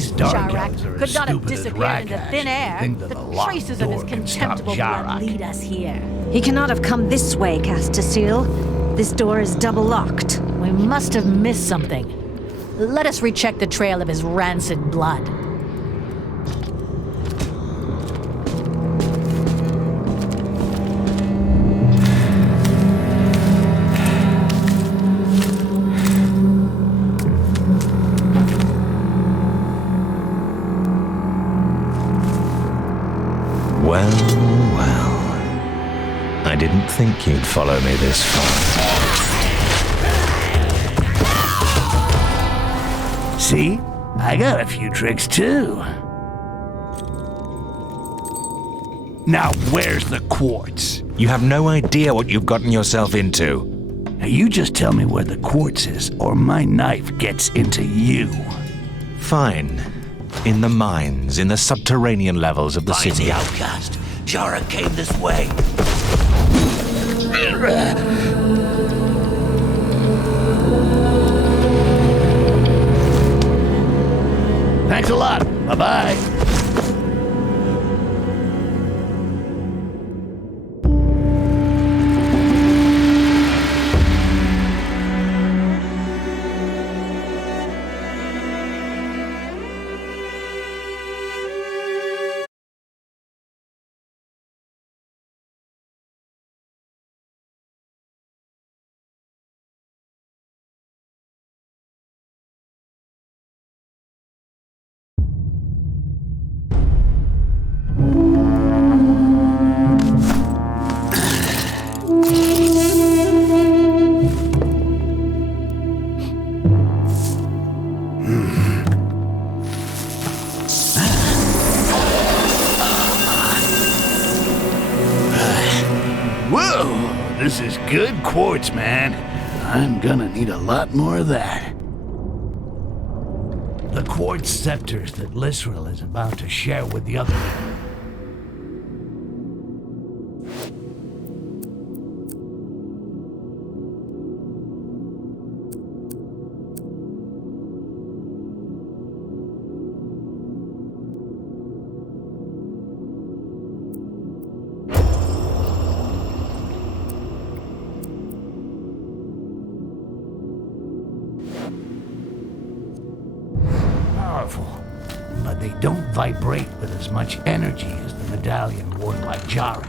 These dark elves are could as not have stupid as disappeared into Rakash. thin air. Think that The the locked traces of his door can stop contemptible blood Jarak. lead us here. He cannot have come this way, Castasil. This door is double locked. We must have missed something. Let us recheck the trail of his rancid blood. Well, well. I didn't think you'd follow me this far. See? I got a few tricks too. Now where's the quartz? You have no idea what you've gotten yourself into. Now you just tell me where the quartz is, or my knife gets into you. Fine. In the mines, in the subterranean levels of the Find city. the outcast. Jara came this way. Thanks a lot. Bye-bye. Whoa, this is good quartz, man. I'm gonna need a lot more of that. The quartz scepters that Lisril is about to share with the other... powerful, but they don't vibrate with as much energy as the medallion worn by Jara.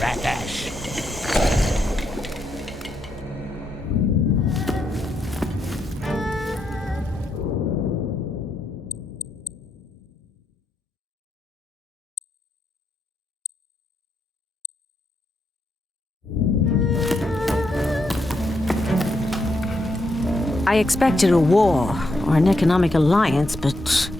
Rakash. I expected a war or an economic alliance, but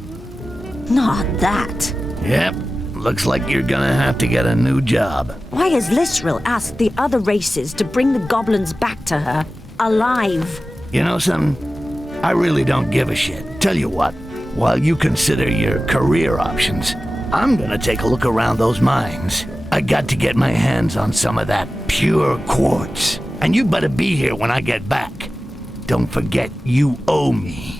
not that. Yep, looks like you're gonna have to get a new job. Why has Lisril asked the other races to bring the goblins back to her, alive? You know something? I really don't give a shit. Tell you what, while you consider your career options, I'm gonna take a look around those mines. I got to get my hands on some of that pure quartz. And you better be here when I get back. Don't forget, you owe me.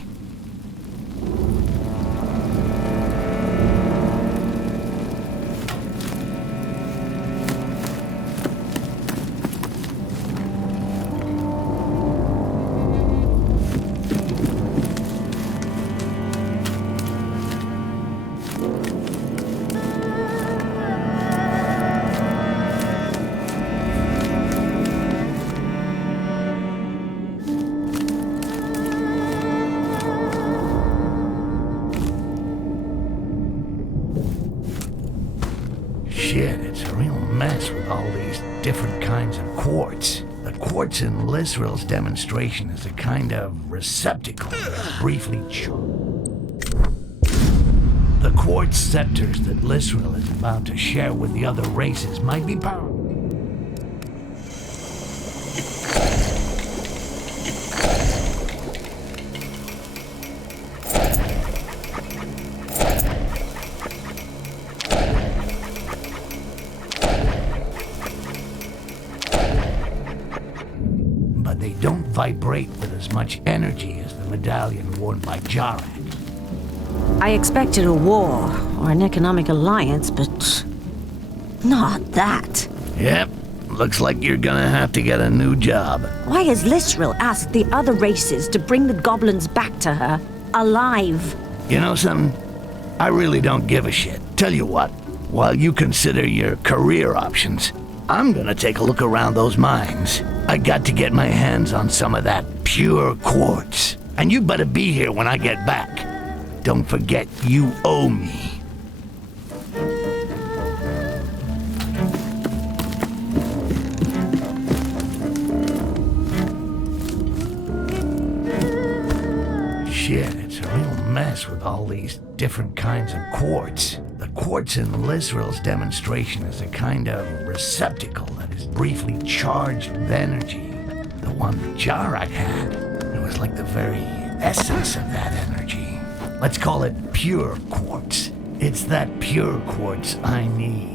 Shit, it's a real mess with all these different kinds of quartz. The quartz in Lisril's demonstration is a kind of receptacle that briefly The quartz scepters that Lisril is about to share with the other races might be powerful. But they don't vibrate with as much energy as the medallion worn by Jarak. I expected a war or an economic alliance, but not that. Yep, looks like you're gonna have to get a new job. Why has Lisril asked the other races to bring the goblins back to her, alive? You know something? I really don't give a shit. Tell you what, while you consider your career options, I'm gonna take a look around those mines. I got to get my hands on some of that pure quartz. And you better be here when I get back. Don't forget, you owe me. Shit, it's a real mess with all these different kinds of quartz. The quartz in Lizral's demonstration is a kind of receptacle that is briefly charged with energy. The one Jarak had, it was like the very essence of that energy. Let's call it pure quartz. It's that pure quartz I need.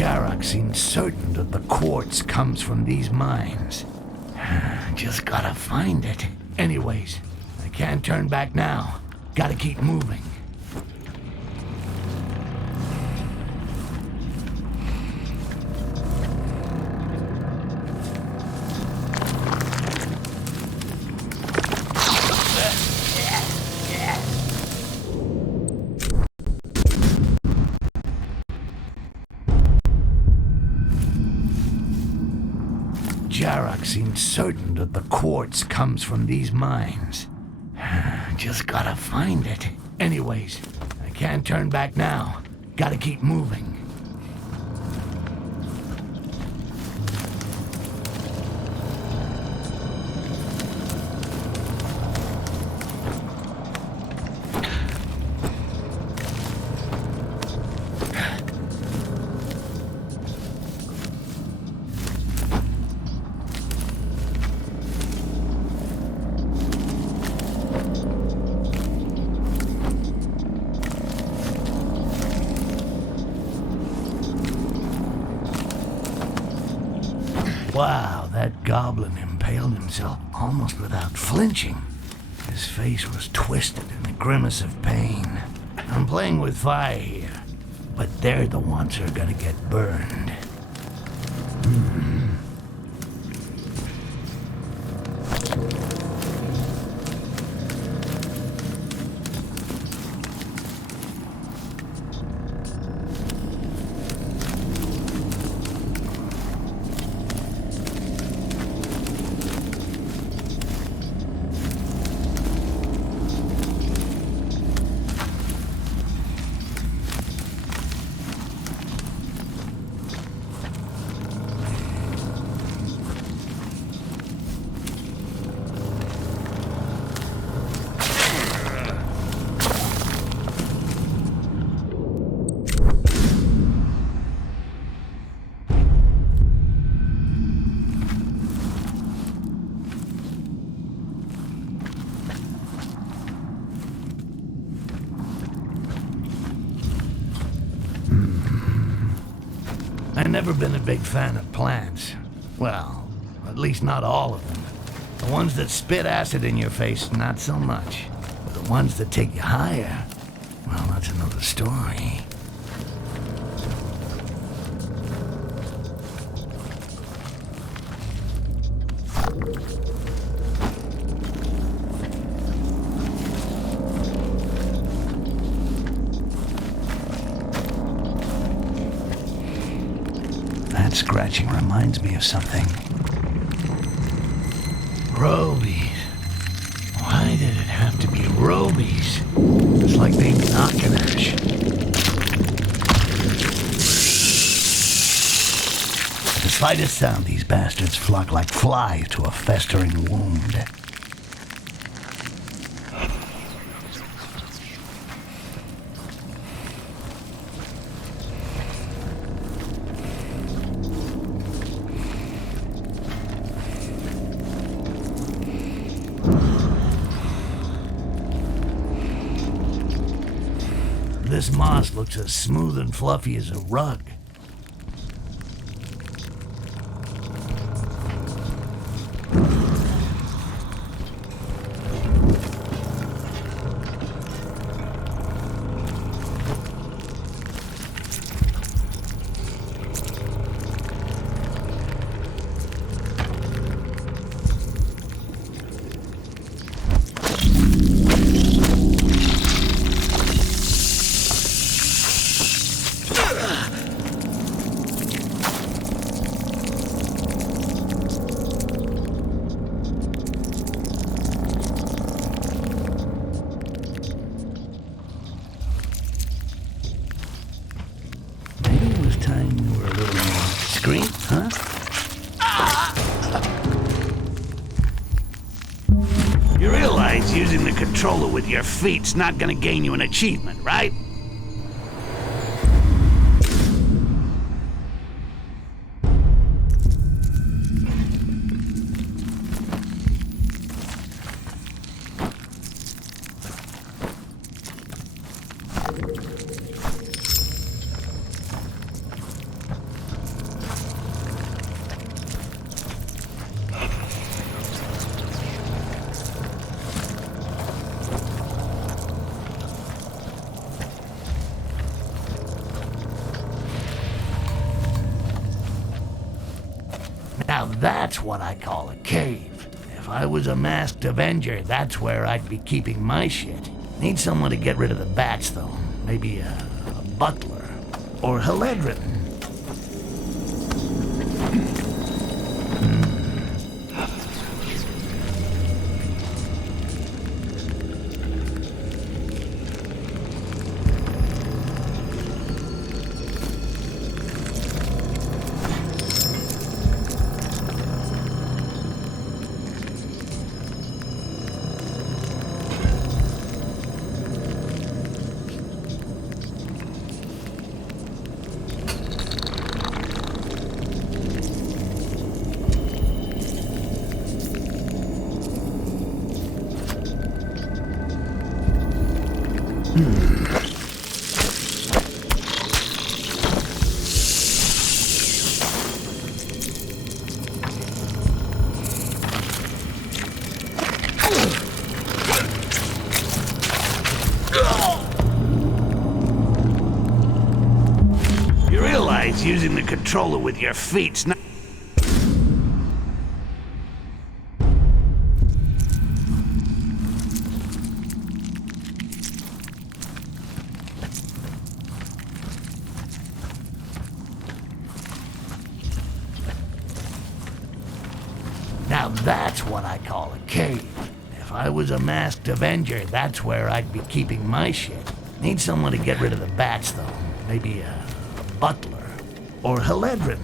Jarak seems certain that the quartz comes from these mines. Just gotta find it. Anyways, I can't turn back now. Gotta keep moving. Jarak seems certain that the quartz comes from these mines. Just gotta find it. Anyways, I can't turn back now. Gotta keep moving. Wow, that goblin impaled himself almost without flinching. His face was twisted in a grimace of pain. I'm playing with fire here, but they're the ones who are gonna get burned. I've never been a big fan of plants. Well, at least not all of them. The ones that spit acid in your face, not so much. But the ones that take you higher, well, that's another story. That scratching reminds me of something. Robies. Why did it have to be Robies? It's like being Akanash. At the slightest sound, these bastards flock like flies to a festering wound. This moss looks as smooth and fluffy as a rug. Time you were a little more discreet, huh? You realize using the controller with your feet's not gonna gain you an achievement, right? Now that's what I call a cave. If I was a masked Avenger, that's where I'd be keeping my shit. Need someone to get rid of the bats, though. Maybe a butler. Or Heledrin. You realize using the controller with your feet's not... Now that's what I call a cave. If I was a masked Avenger, that's where I'd be keeping my shit. Need someone to get rid of the bats, though. Maybe a butler. Or Heledrin.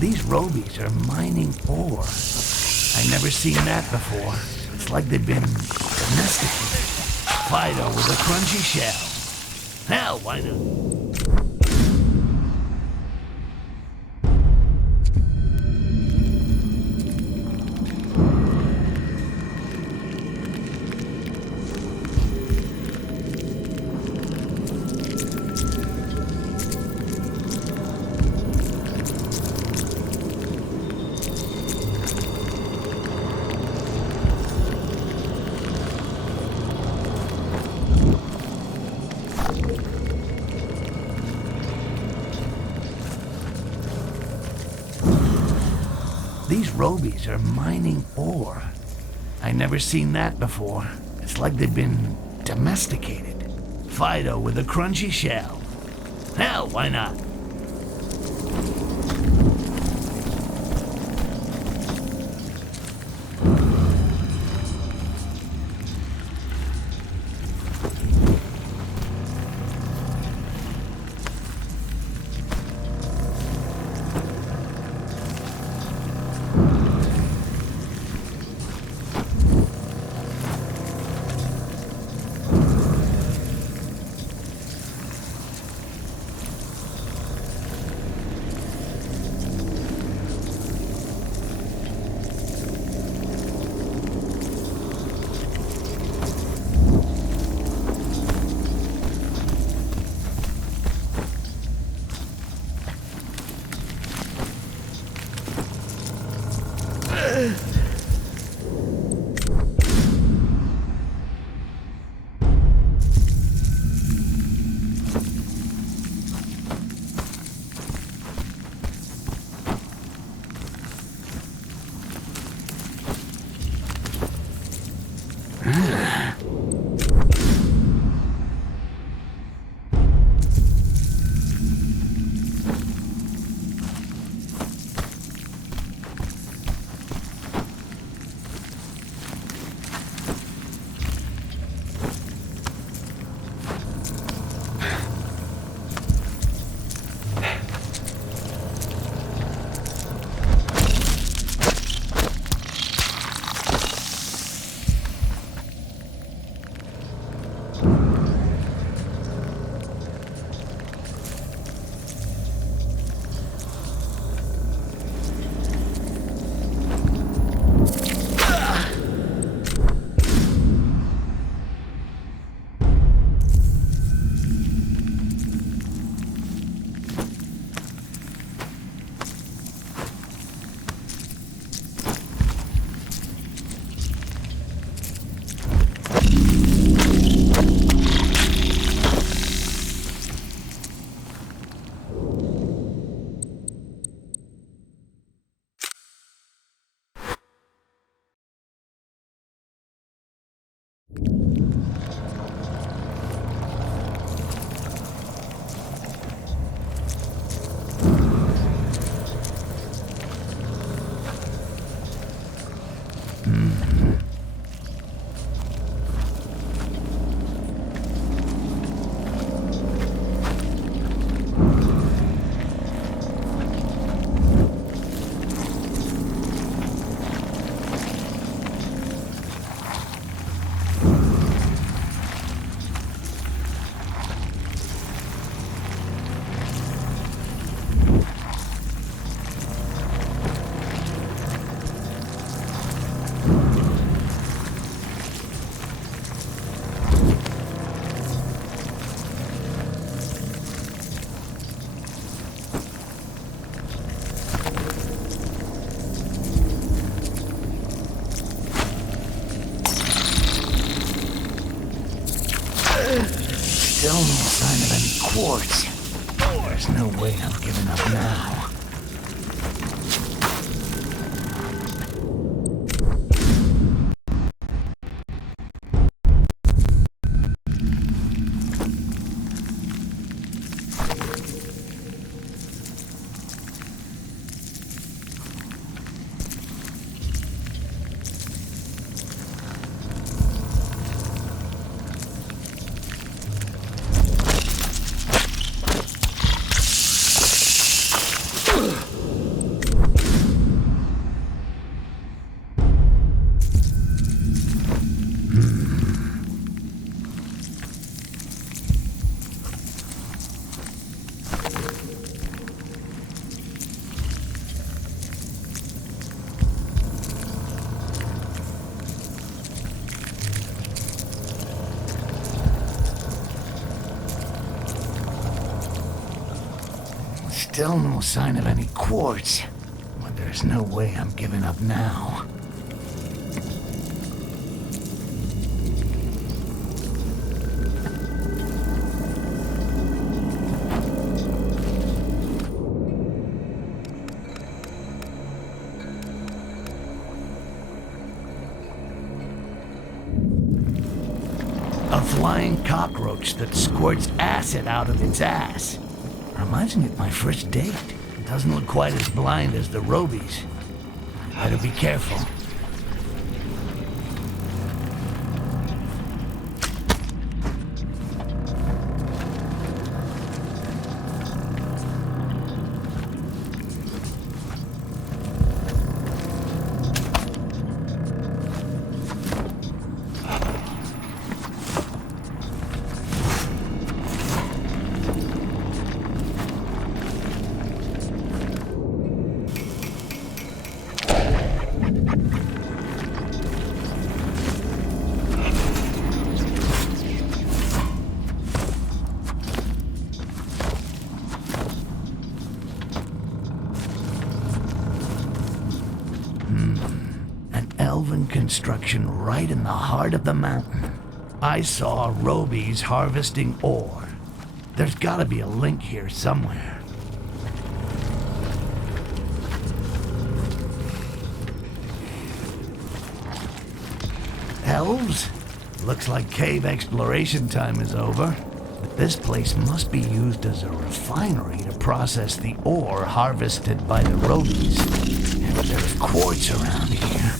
These Robies are mining ore. I never seen that before. It's like they've been domesticated. Fido with a crunchy shell. Hell, why not? robies are mining ore. I never seen that before. It's like they've been domesticated. Fido with a crunchy shell. Hell, why not? Still no sign of any quartz. There's no way I'm giving up now. Still no sign of any quartz. But there's no way I'm giving up now. A flying cockroach that squirts acid out of its ass. Reminds me of my first date. It doesn't look quite as blind as the Robies. Better be careful. Elven construction right in the heart of the mountain. I saw Robies harvesting ore. There's gotta be a link here somewhere. Elves? Looks like cave exploration time is over. But this place must be used as a refinery to process the ore harvested by the Robies. And there's quartz around here.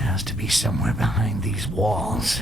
Has to be somewhere behind these walls.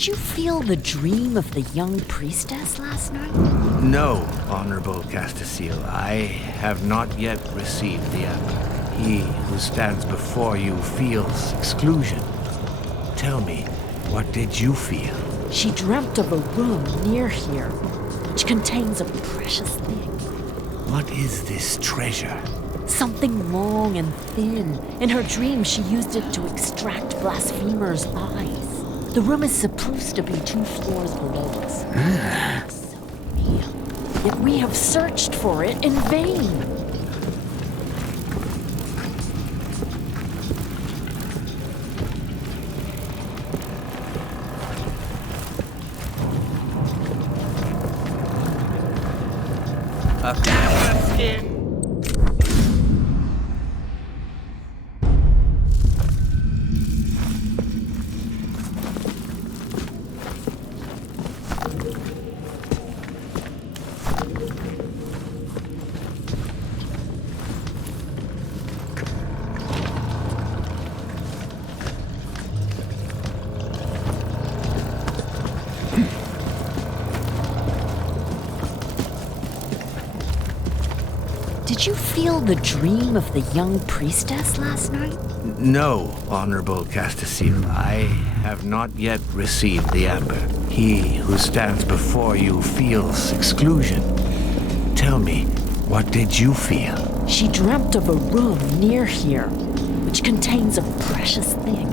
Did you feel the dream of the young priestess last night? No, Honorable Castasiel, I have not yet received the Amber. He who stands before you feels exclusion. Tell me, what did you feel? She dreamt of a room near here, which contains a precious thing. What is this treasure? Something long and thin. In her dream, she used it to extract blasphemers' eyes. The room is supposed to be 2 floors below us. It's so real. Yet we have searched for it in vain. A camera skin! Did you feel the dream of the young priestess last night? No, Honorable Castasiel, I have not yet received the Amber. He who stands before you feels exclusion. Tell me, what did you feel? She dreamt of a room near here, which contains a precious thing.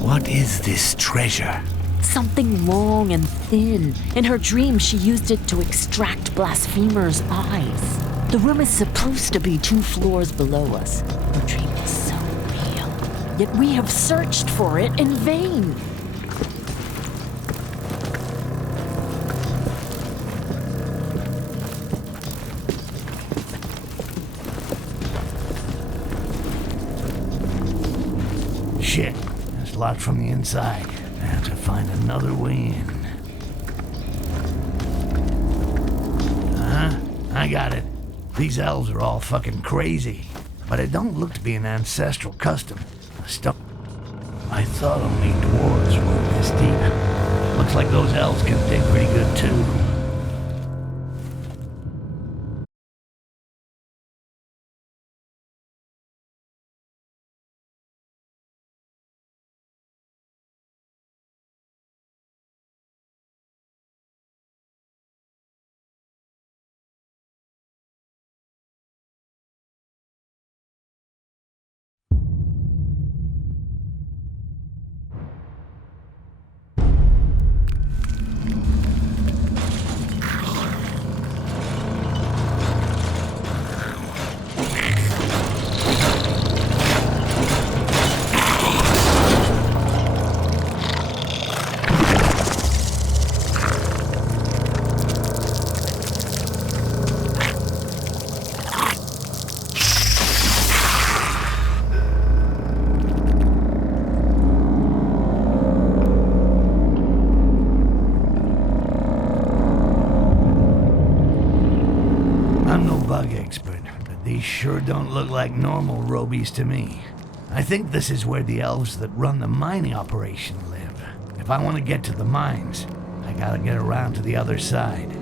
What is this treasure? Something long and thin. In her dream, she used it to extract blasphemers' eyes. The room is supposed to be 2 floors below us. The dream is so real. Yet we have searched for it in vain. Shit, it's locked from the inside. I have to find another way in. I got it. These elves are all fucking crazy, but it don't look to be an ancestral custom. I thought only dwarves were this deep. Looks like those elves can dig pretty good too. These sure don't look like normal robies to me. I think this is where the elves that run the mining operation live. If I want to get to the mines, I gotta get around to the other side.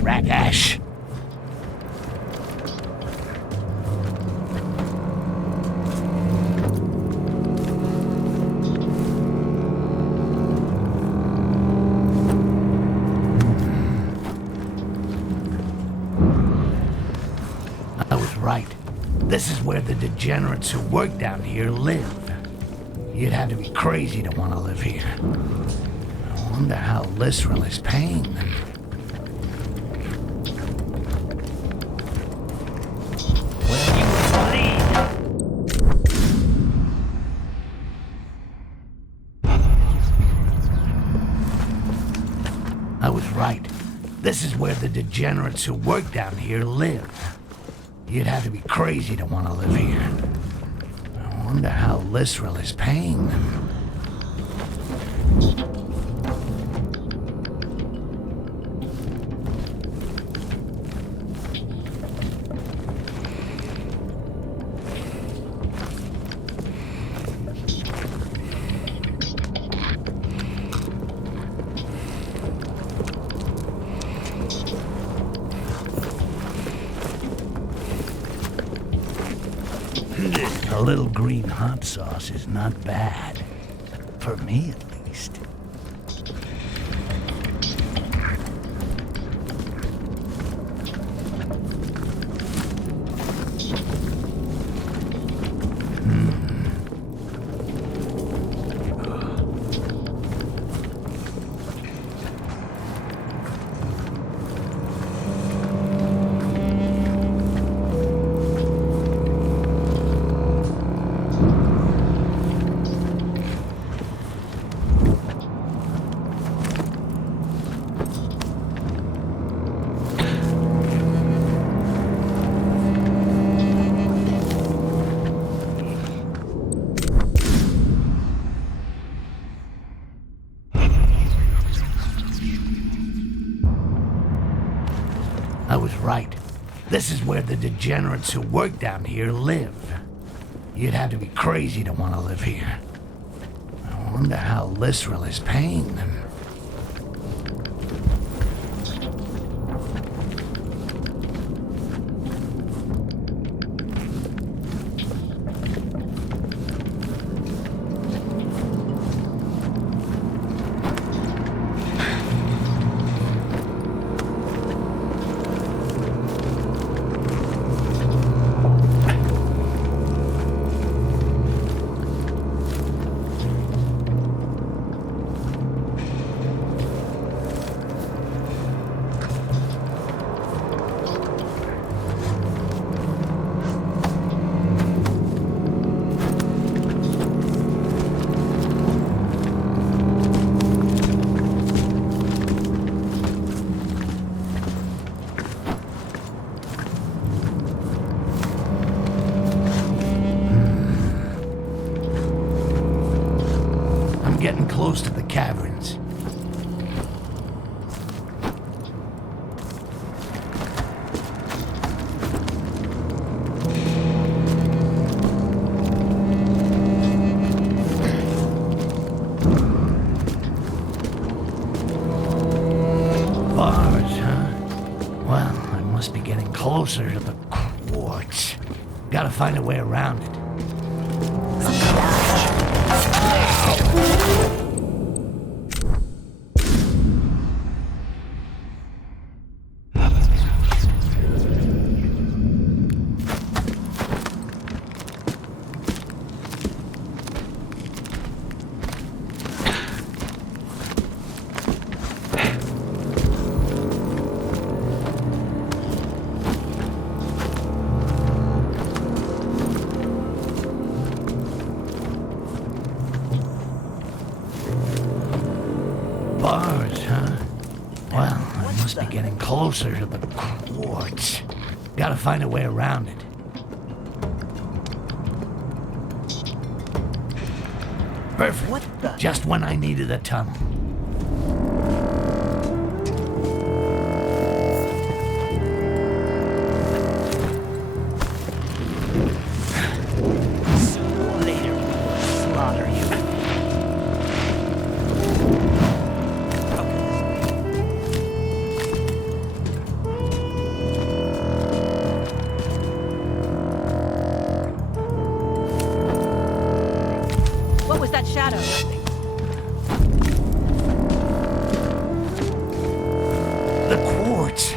Thanks, Ragash. I was right. This is where the degenerates who work down here live. You'd have to be crazy to want to live here. I wonder how Lysrel is paying them. Well, you bleed. I was right. This is where the degenerates who work down here live. You'd have to be crazy to want to live here. I wonder how Lysrel is paying them. A little green hot sauce is not bad. For me, at least. I was right. This is where the degenerates who work down here live. You'd have to be crazy to want to live here. I wonder how Lysrel is paying them. Getting close to the caverns. Bars, huh? Well, I must be getting closer to the quartz. Gotta find a way around it. Bars, huh? Well, I must be getting closer to the quartz. Gotta find a way around it. Perfect. Just when I needed a tunnel. What was that shadow? The quartz.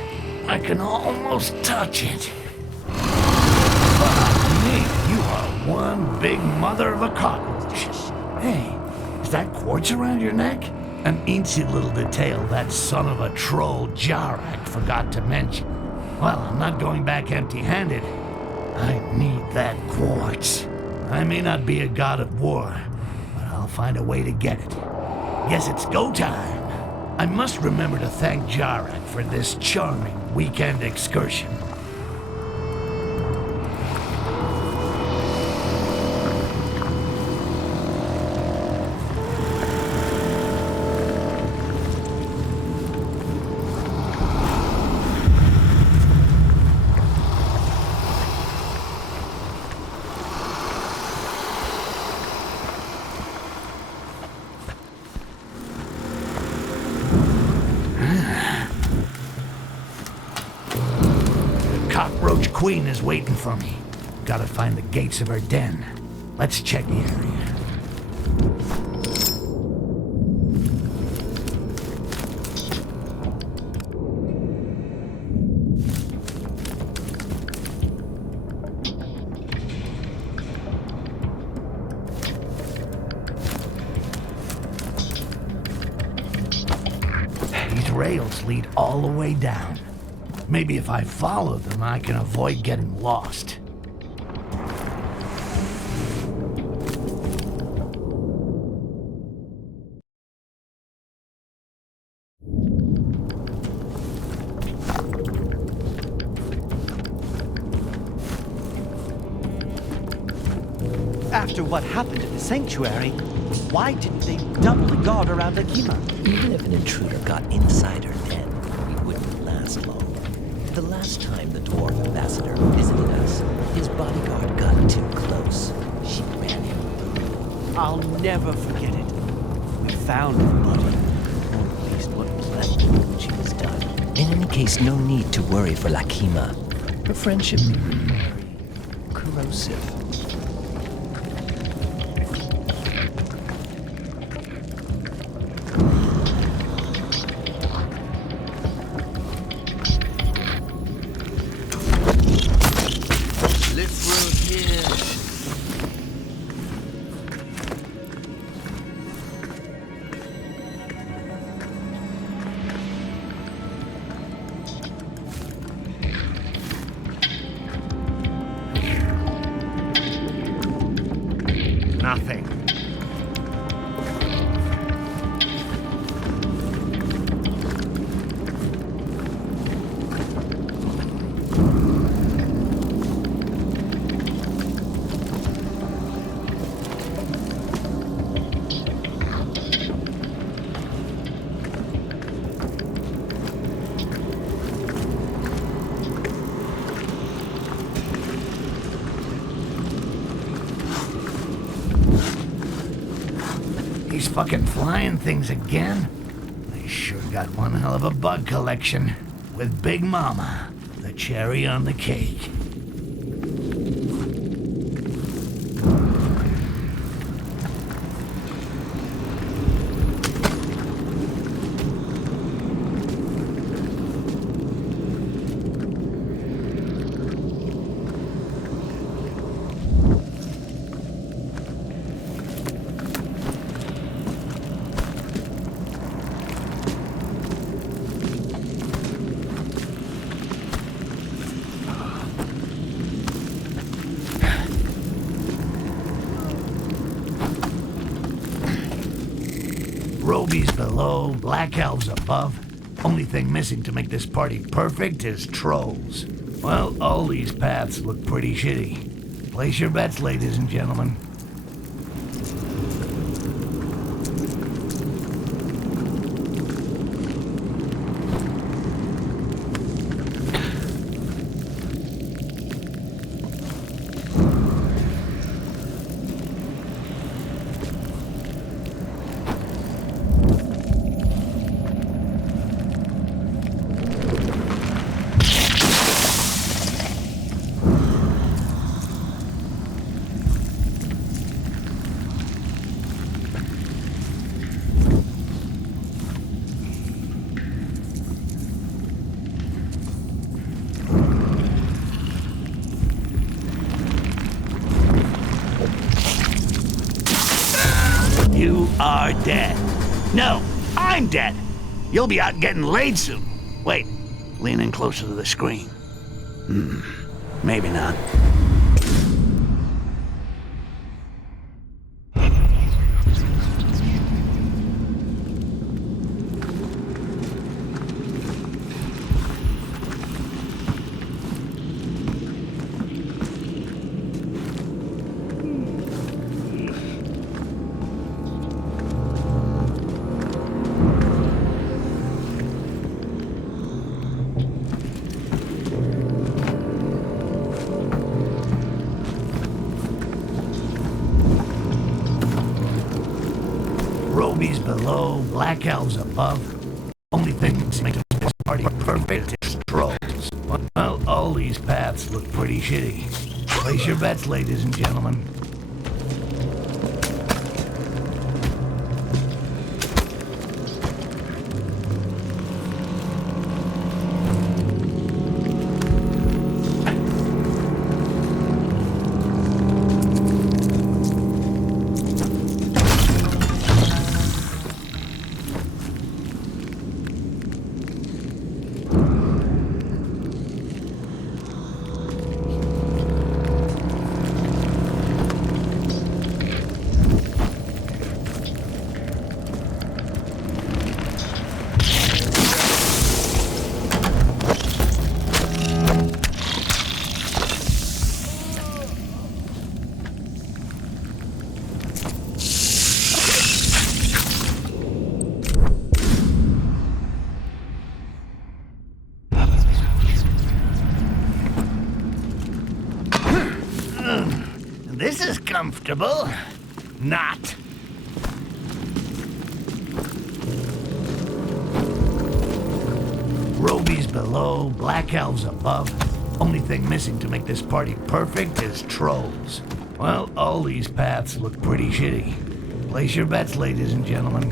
I can almost touch it. Fuck me, you are one big mother of a cockroach. Hey, is that quartz around your neck? An eensy little detail that son of a troll Jarak forgot to mention. Well, I'm not going back empty-handed. I need that quartz. I may not be a god of war, but I'll find a way to get it. Guess it's go time. I must remember to thank Jarak for this charming weekend excursion. Cockroach Queen is waiting for me. Gotta find the gates of her den. Let's check the area. These rails lead all the way down. Maybe if I follow them, I can avoid getting lost. After what happened in the sanctuary, why didn't they double the guard around Akima? Even if an intruder got inside her den, we wouldn't last long. The last time the dwarf ambassador visited us, his bodyguard got too close. She ran him through. I'll never forget it. We found the body, or at least what was left when she was done. In any case, no need to worry for Lakima. Her friendship may be very corrosive. Nothing. These fucking flying things again? They sure got one hell of a bug collection. With Big Mama, the cherry on the cake. Robies below, black elves above. Only thing missing to make this party perfect is trolls. Well, all these paths look pretty shitty. Place your bets, ladies and gentlemen. You are dead. No, I'm dead. You'll be out getting laid soon. Wait, lean in closer to the screen. Maybe not. Robies below, black elves above. Only thing that's making this party perfect is trolls. Well, all these paths look pretty shitty. Place your bets, ladies and gentlemen. This is comfortable. Not. Robies below, black elves above. Only thing missing to make this party perfect is trolls. Well, all these paths look pretty shitty. Place your bets, ladies and gentlemen.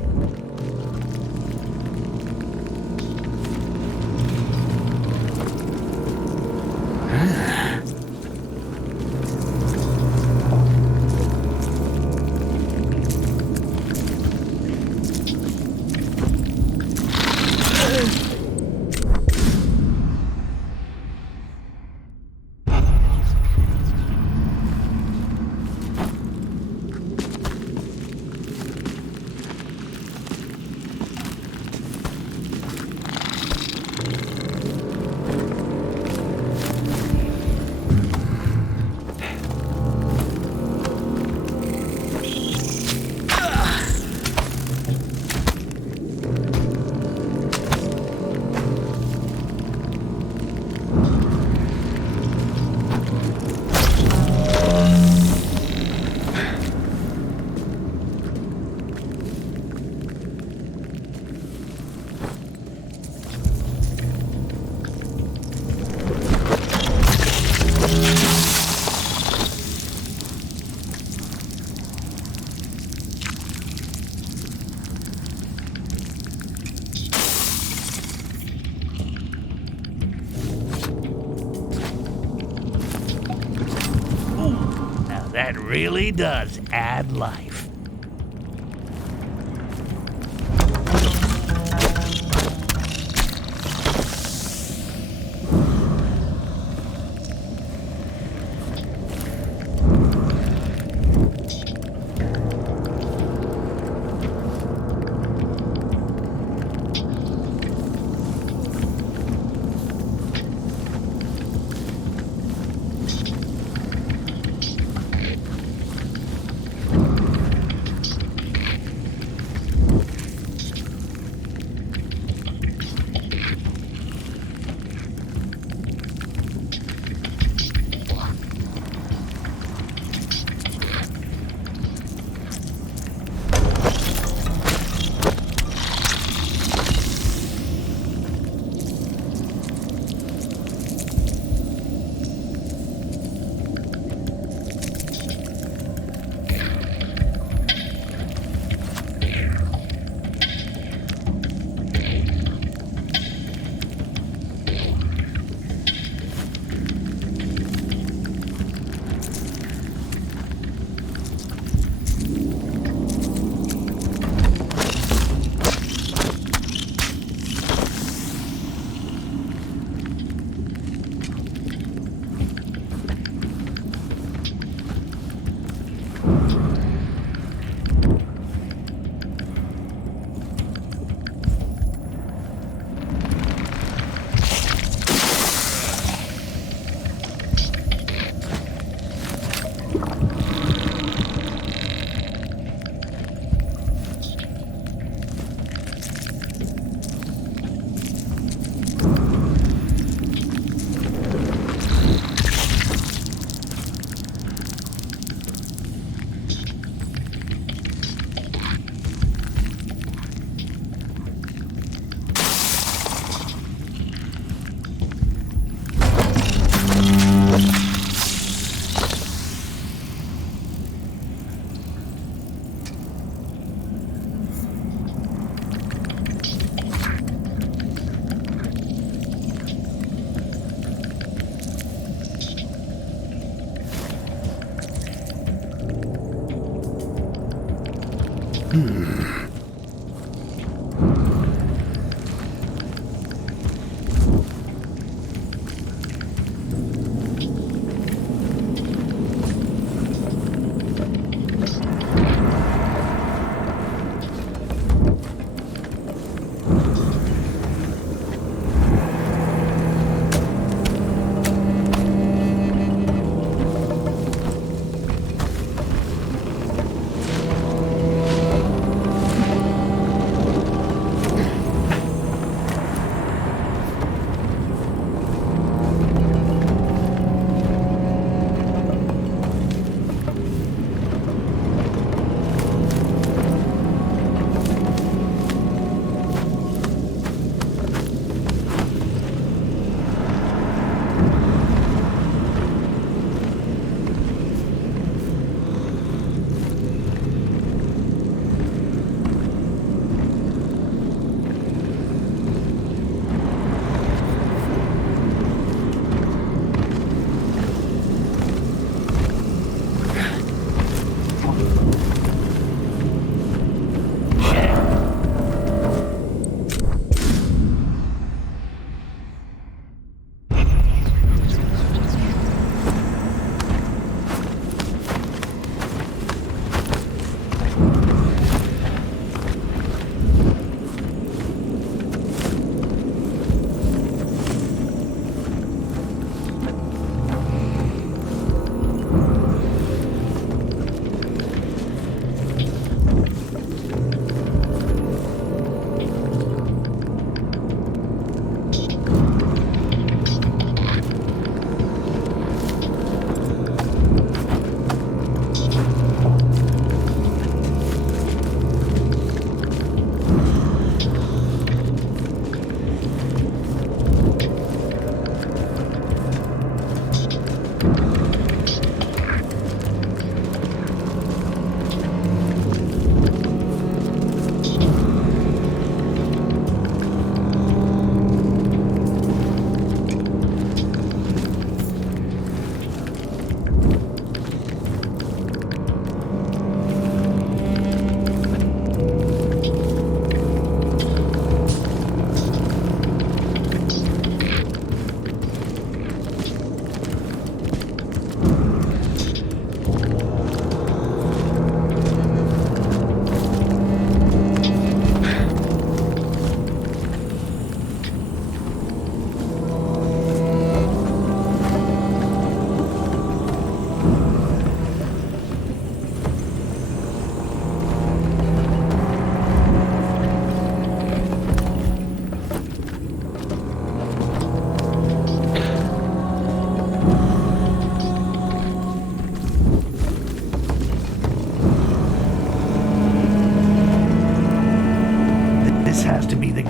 That really does add life.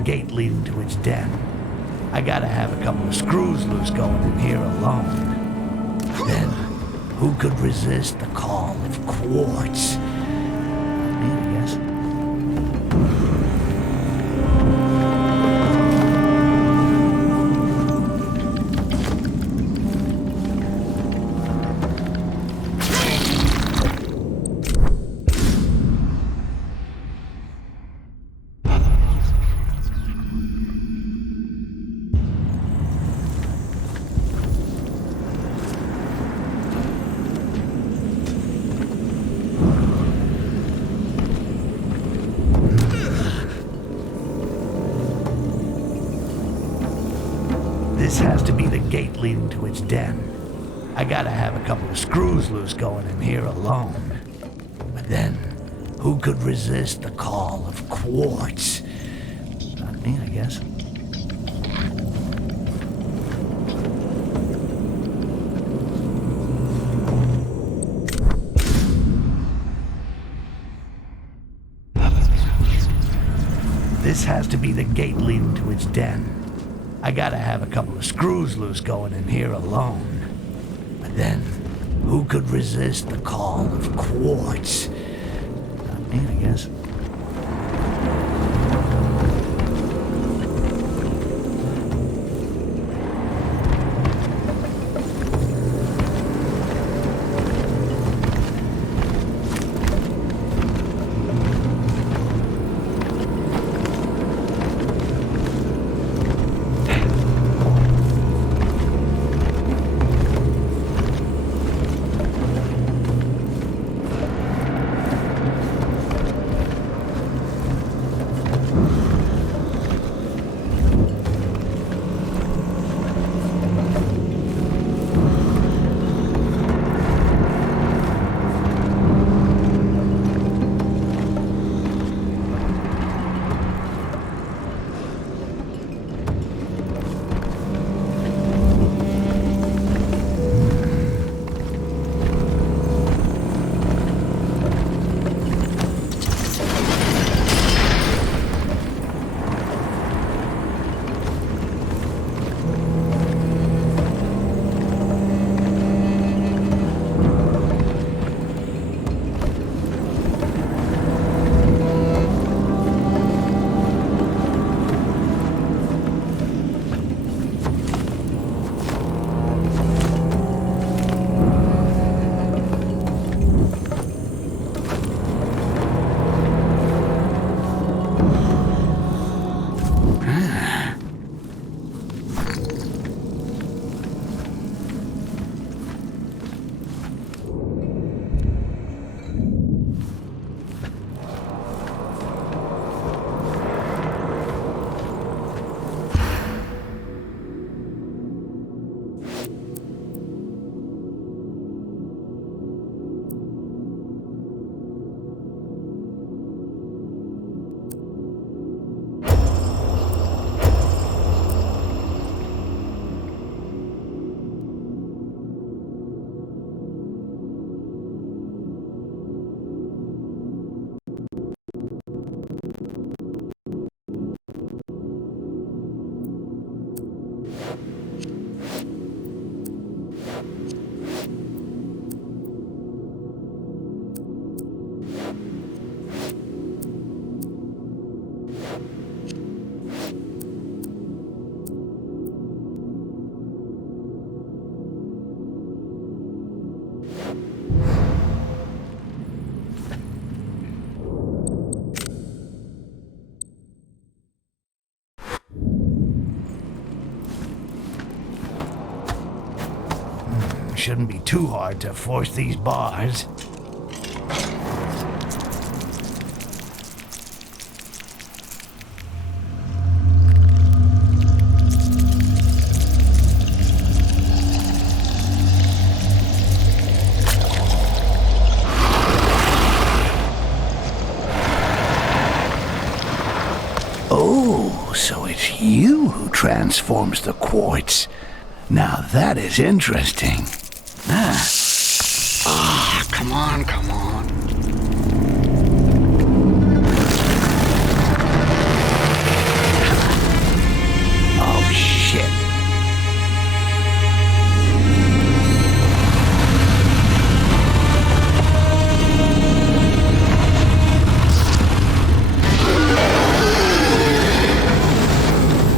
gate leading to its den. I gotta have a couple of screws loose going in here alone. Then, who could resist the call of quartz? Me, I guess. This has to be the gate leading to its den. I gotta have a couple of screws loose going in here alone. But then, who could resist the call of quartz? Not me, I guess. This has to be the gate leading to its den. I gotta have a couple of screws loose going in here alone. But then, who could resist the call of quartz? Not me, I guess. Shouldn't be too hard to force these bars. Oh, so it's you who transforms the quartz. Now that is interesting. Come on, come on. Oh, shit.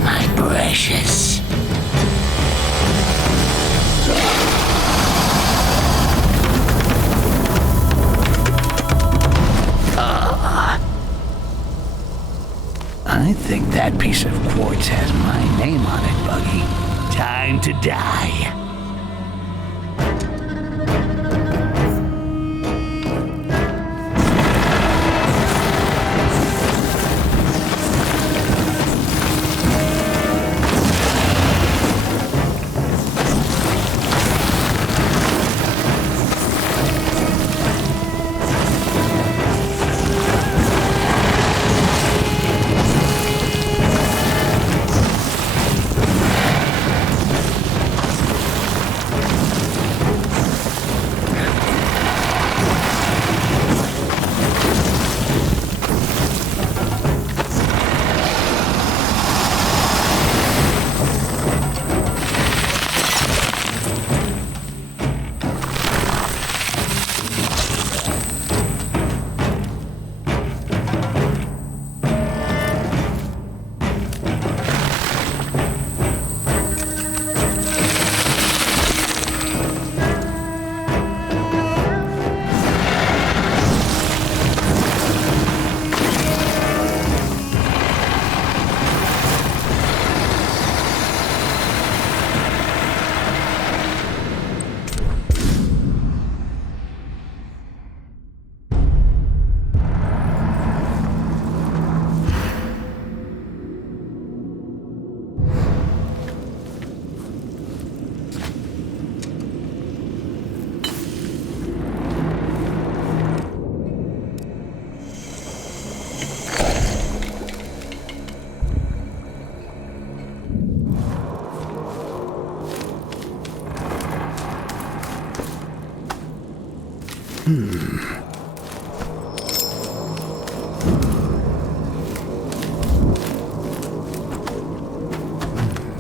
My precious. I think that piece of quartz has my name on it, Buggy. Time to die.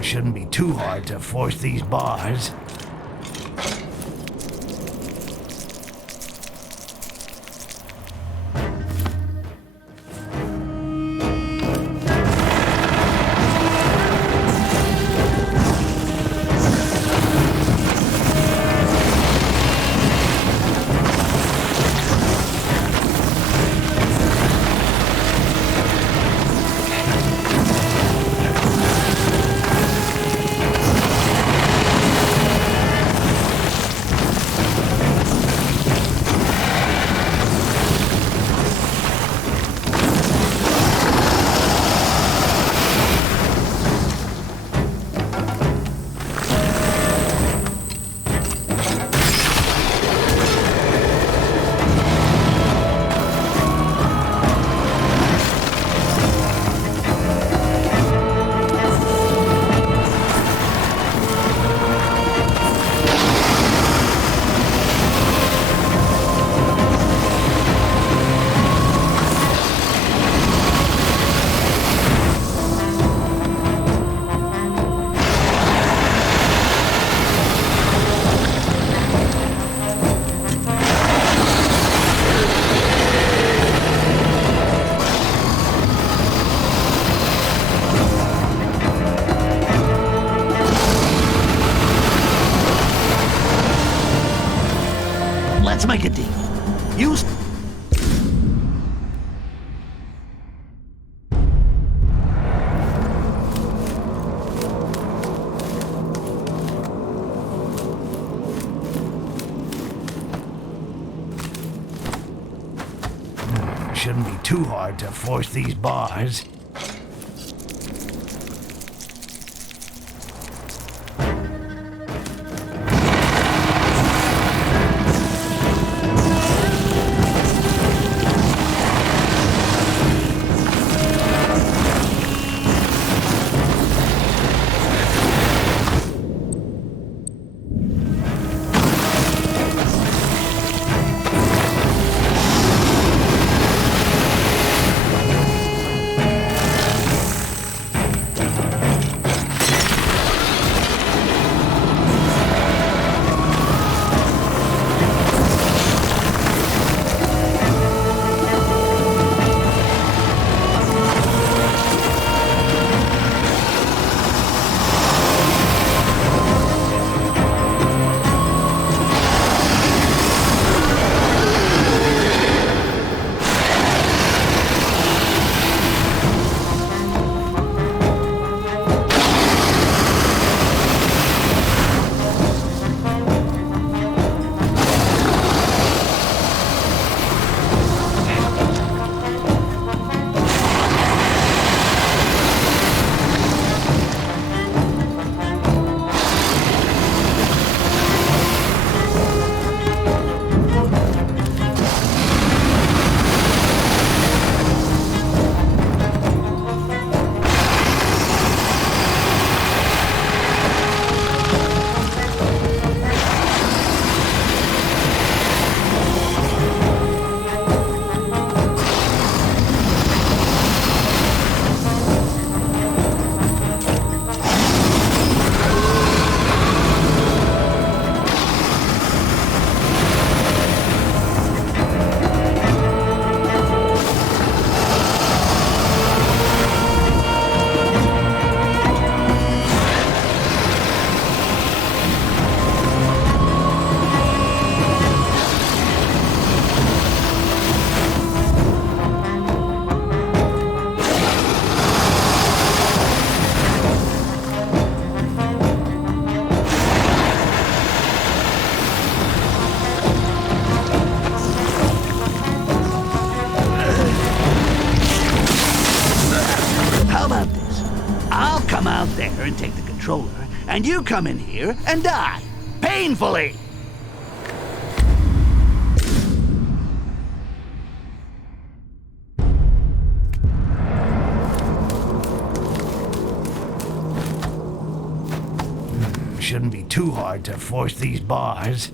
Shouldn't be too hard to force these bars. too hard to force these bars. And take the controller, and you come in here and die. Painfully! Shouldn't be too hard to force these bars.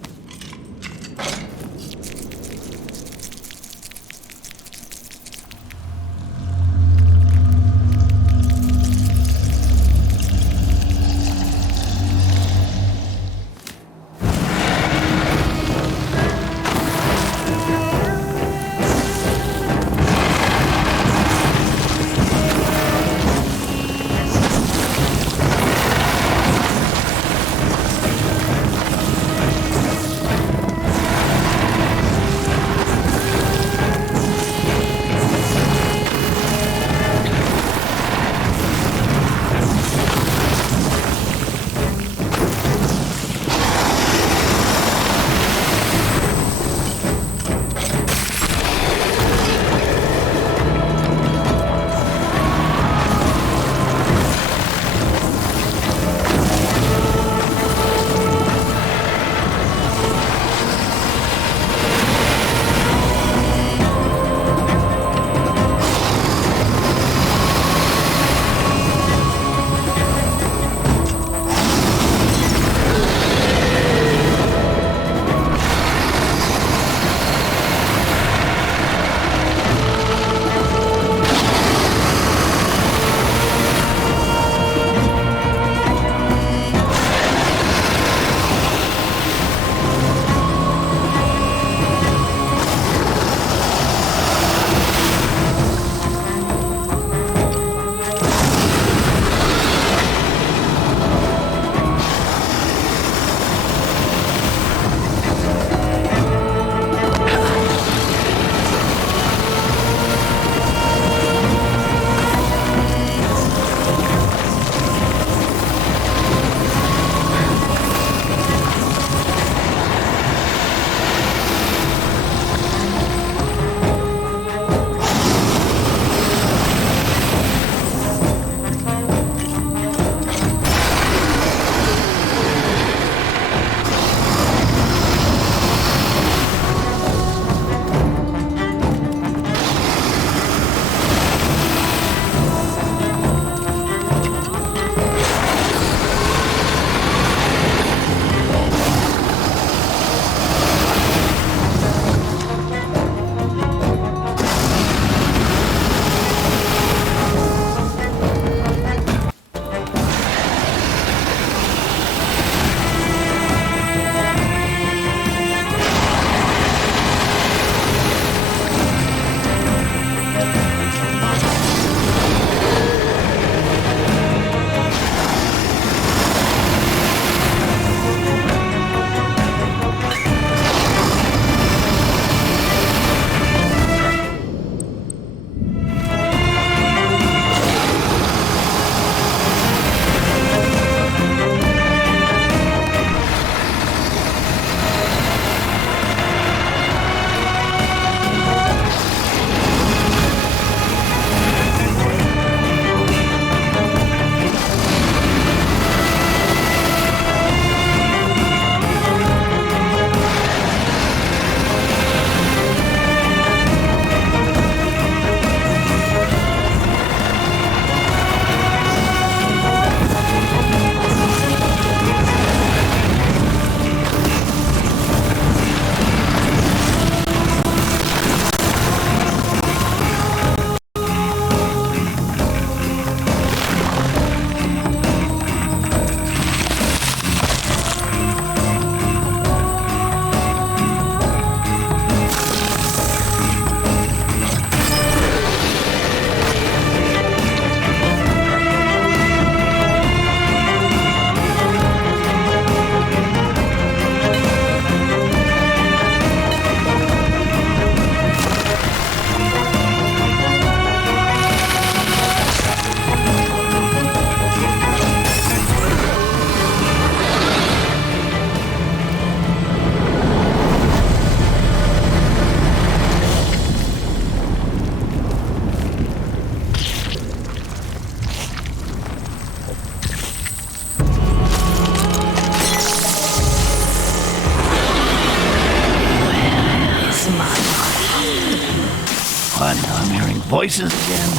hearing voices again.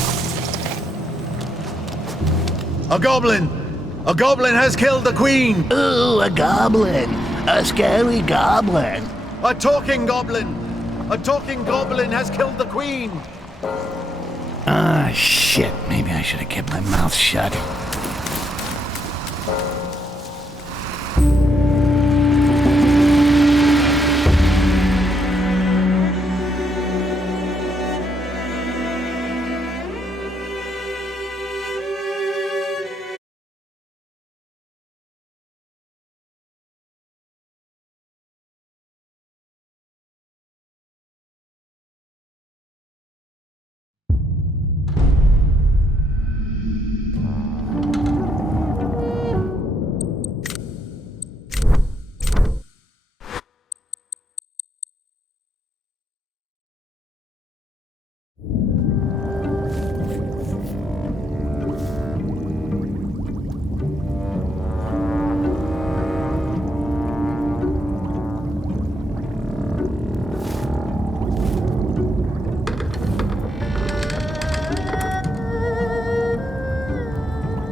A goblin! A goblin has killed the queen! Ooh, a goblin. A scary goblin. A talking goblin! A talking goblin has killed the queen! Ah, shit. Maybe I should have kept my mouth shut.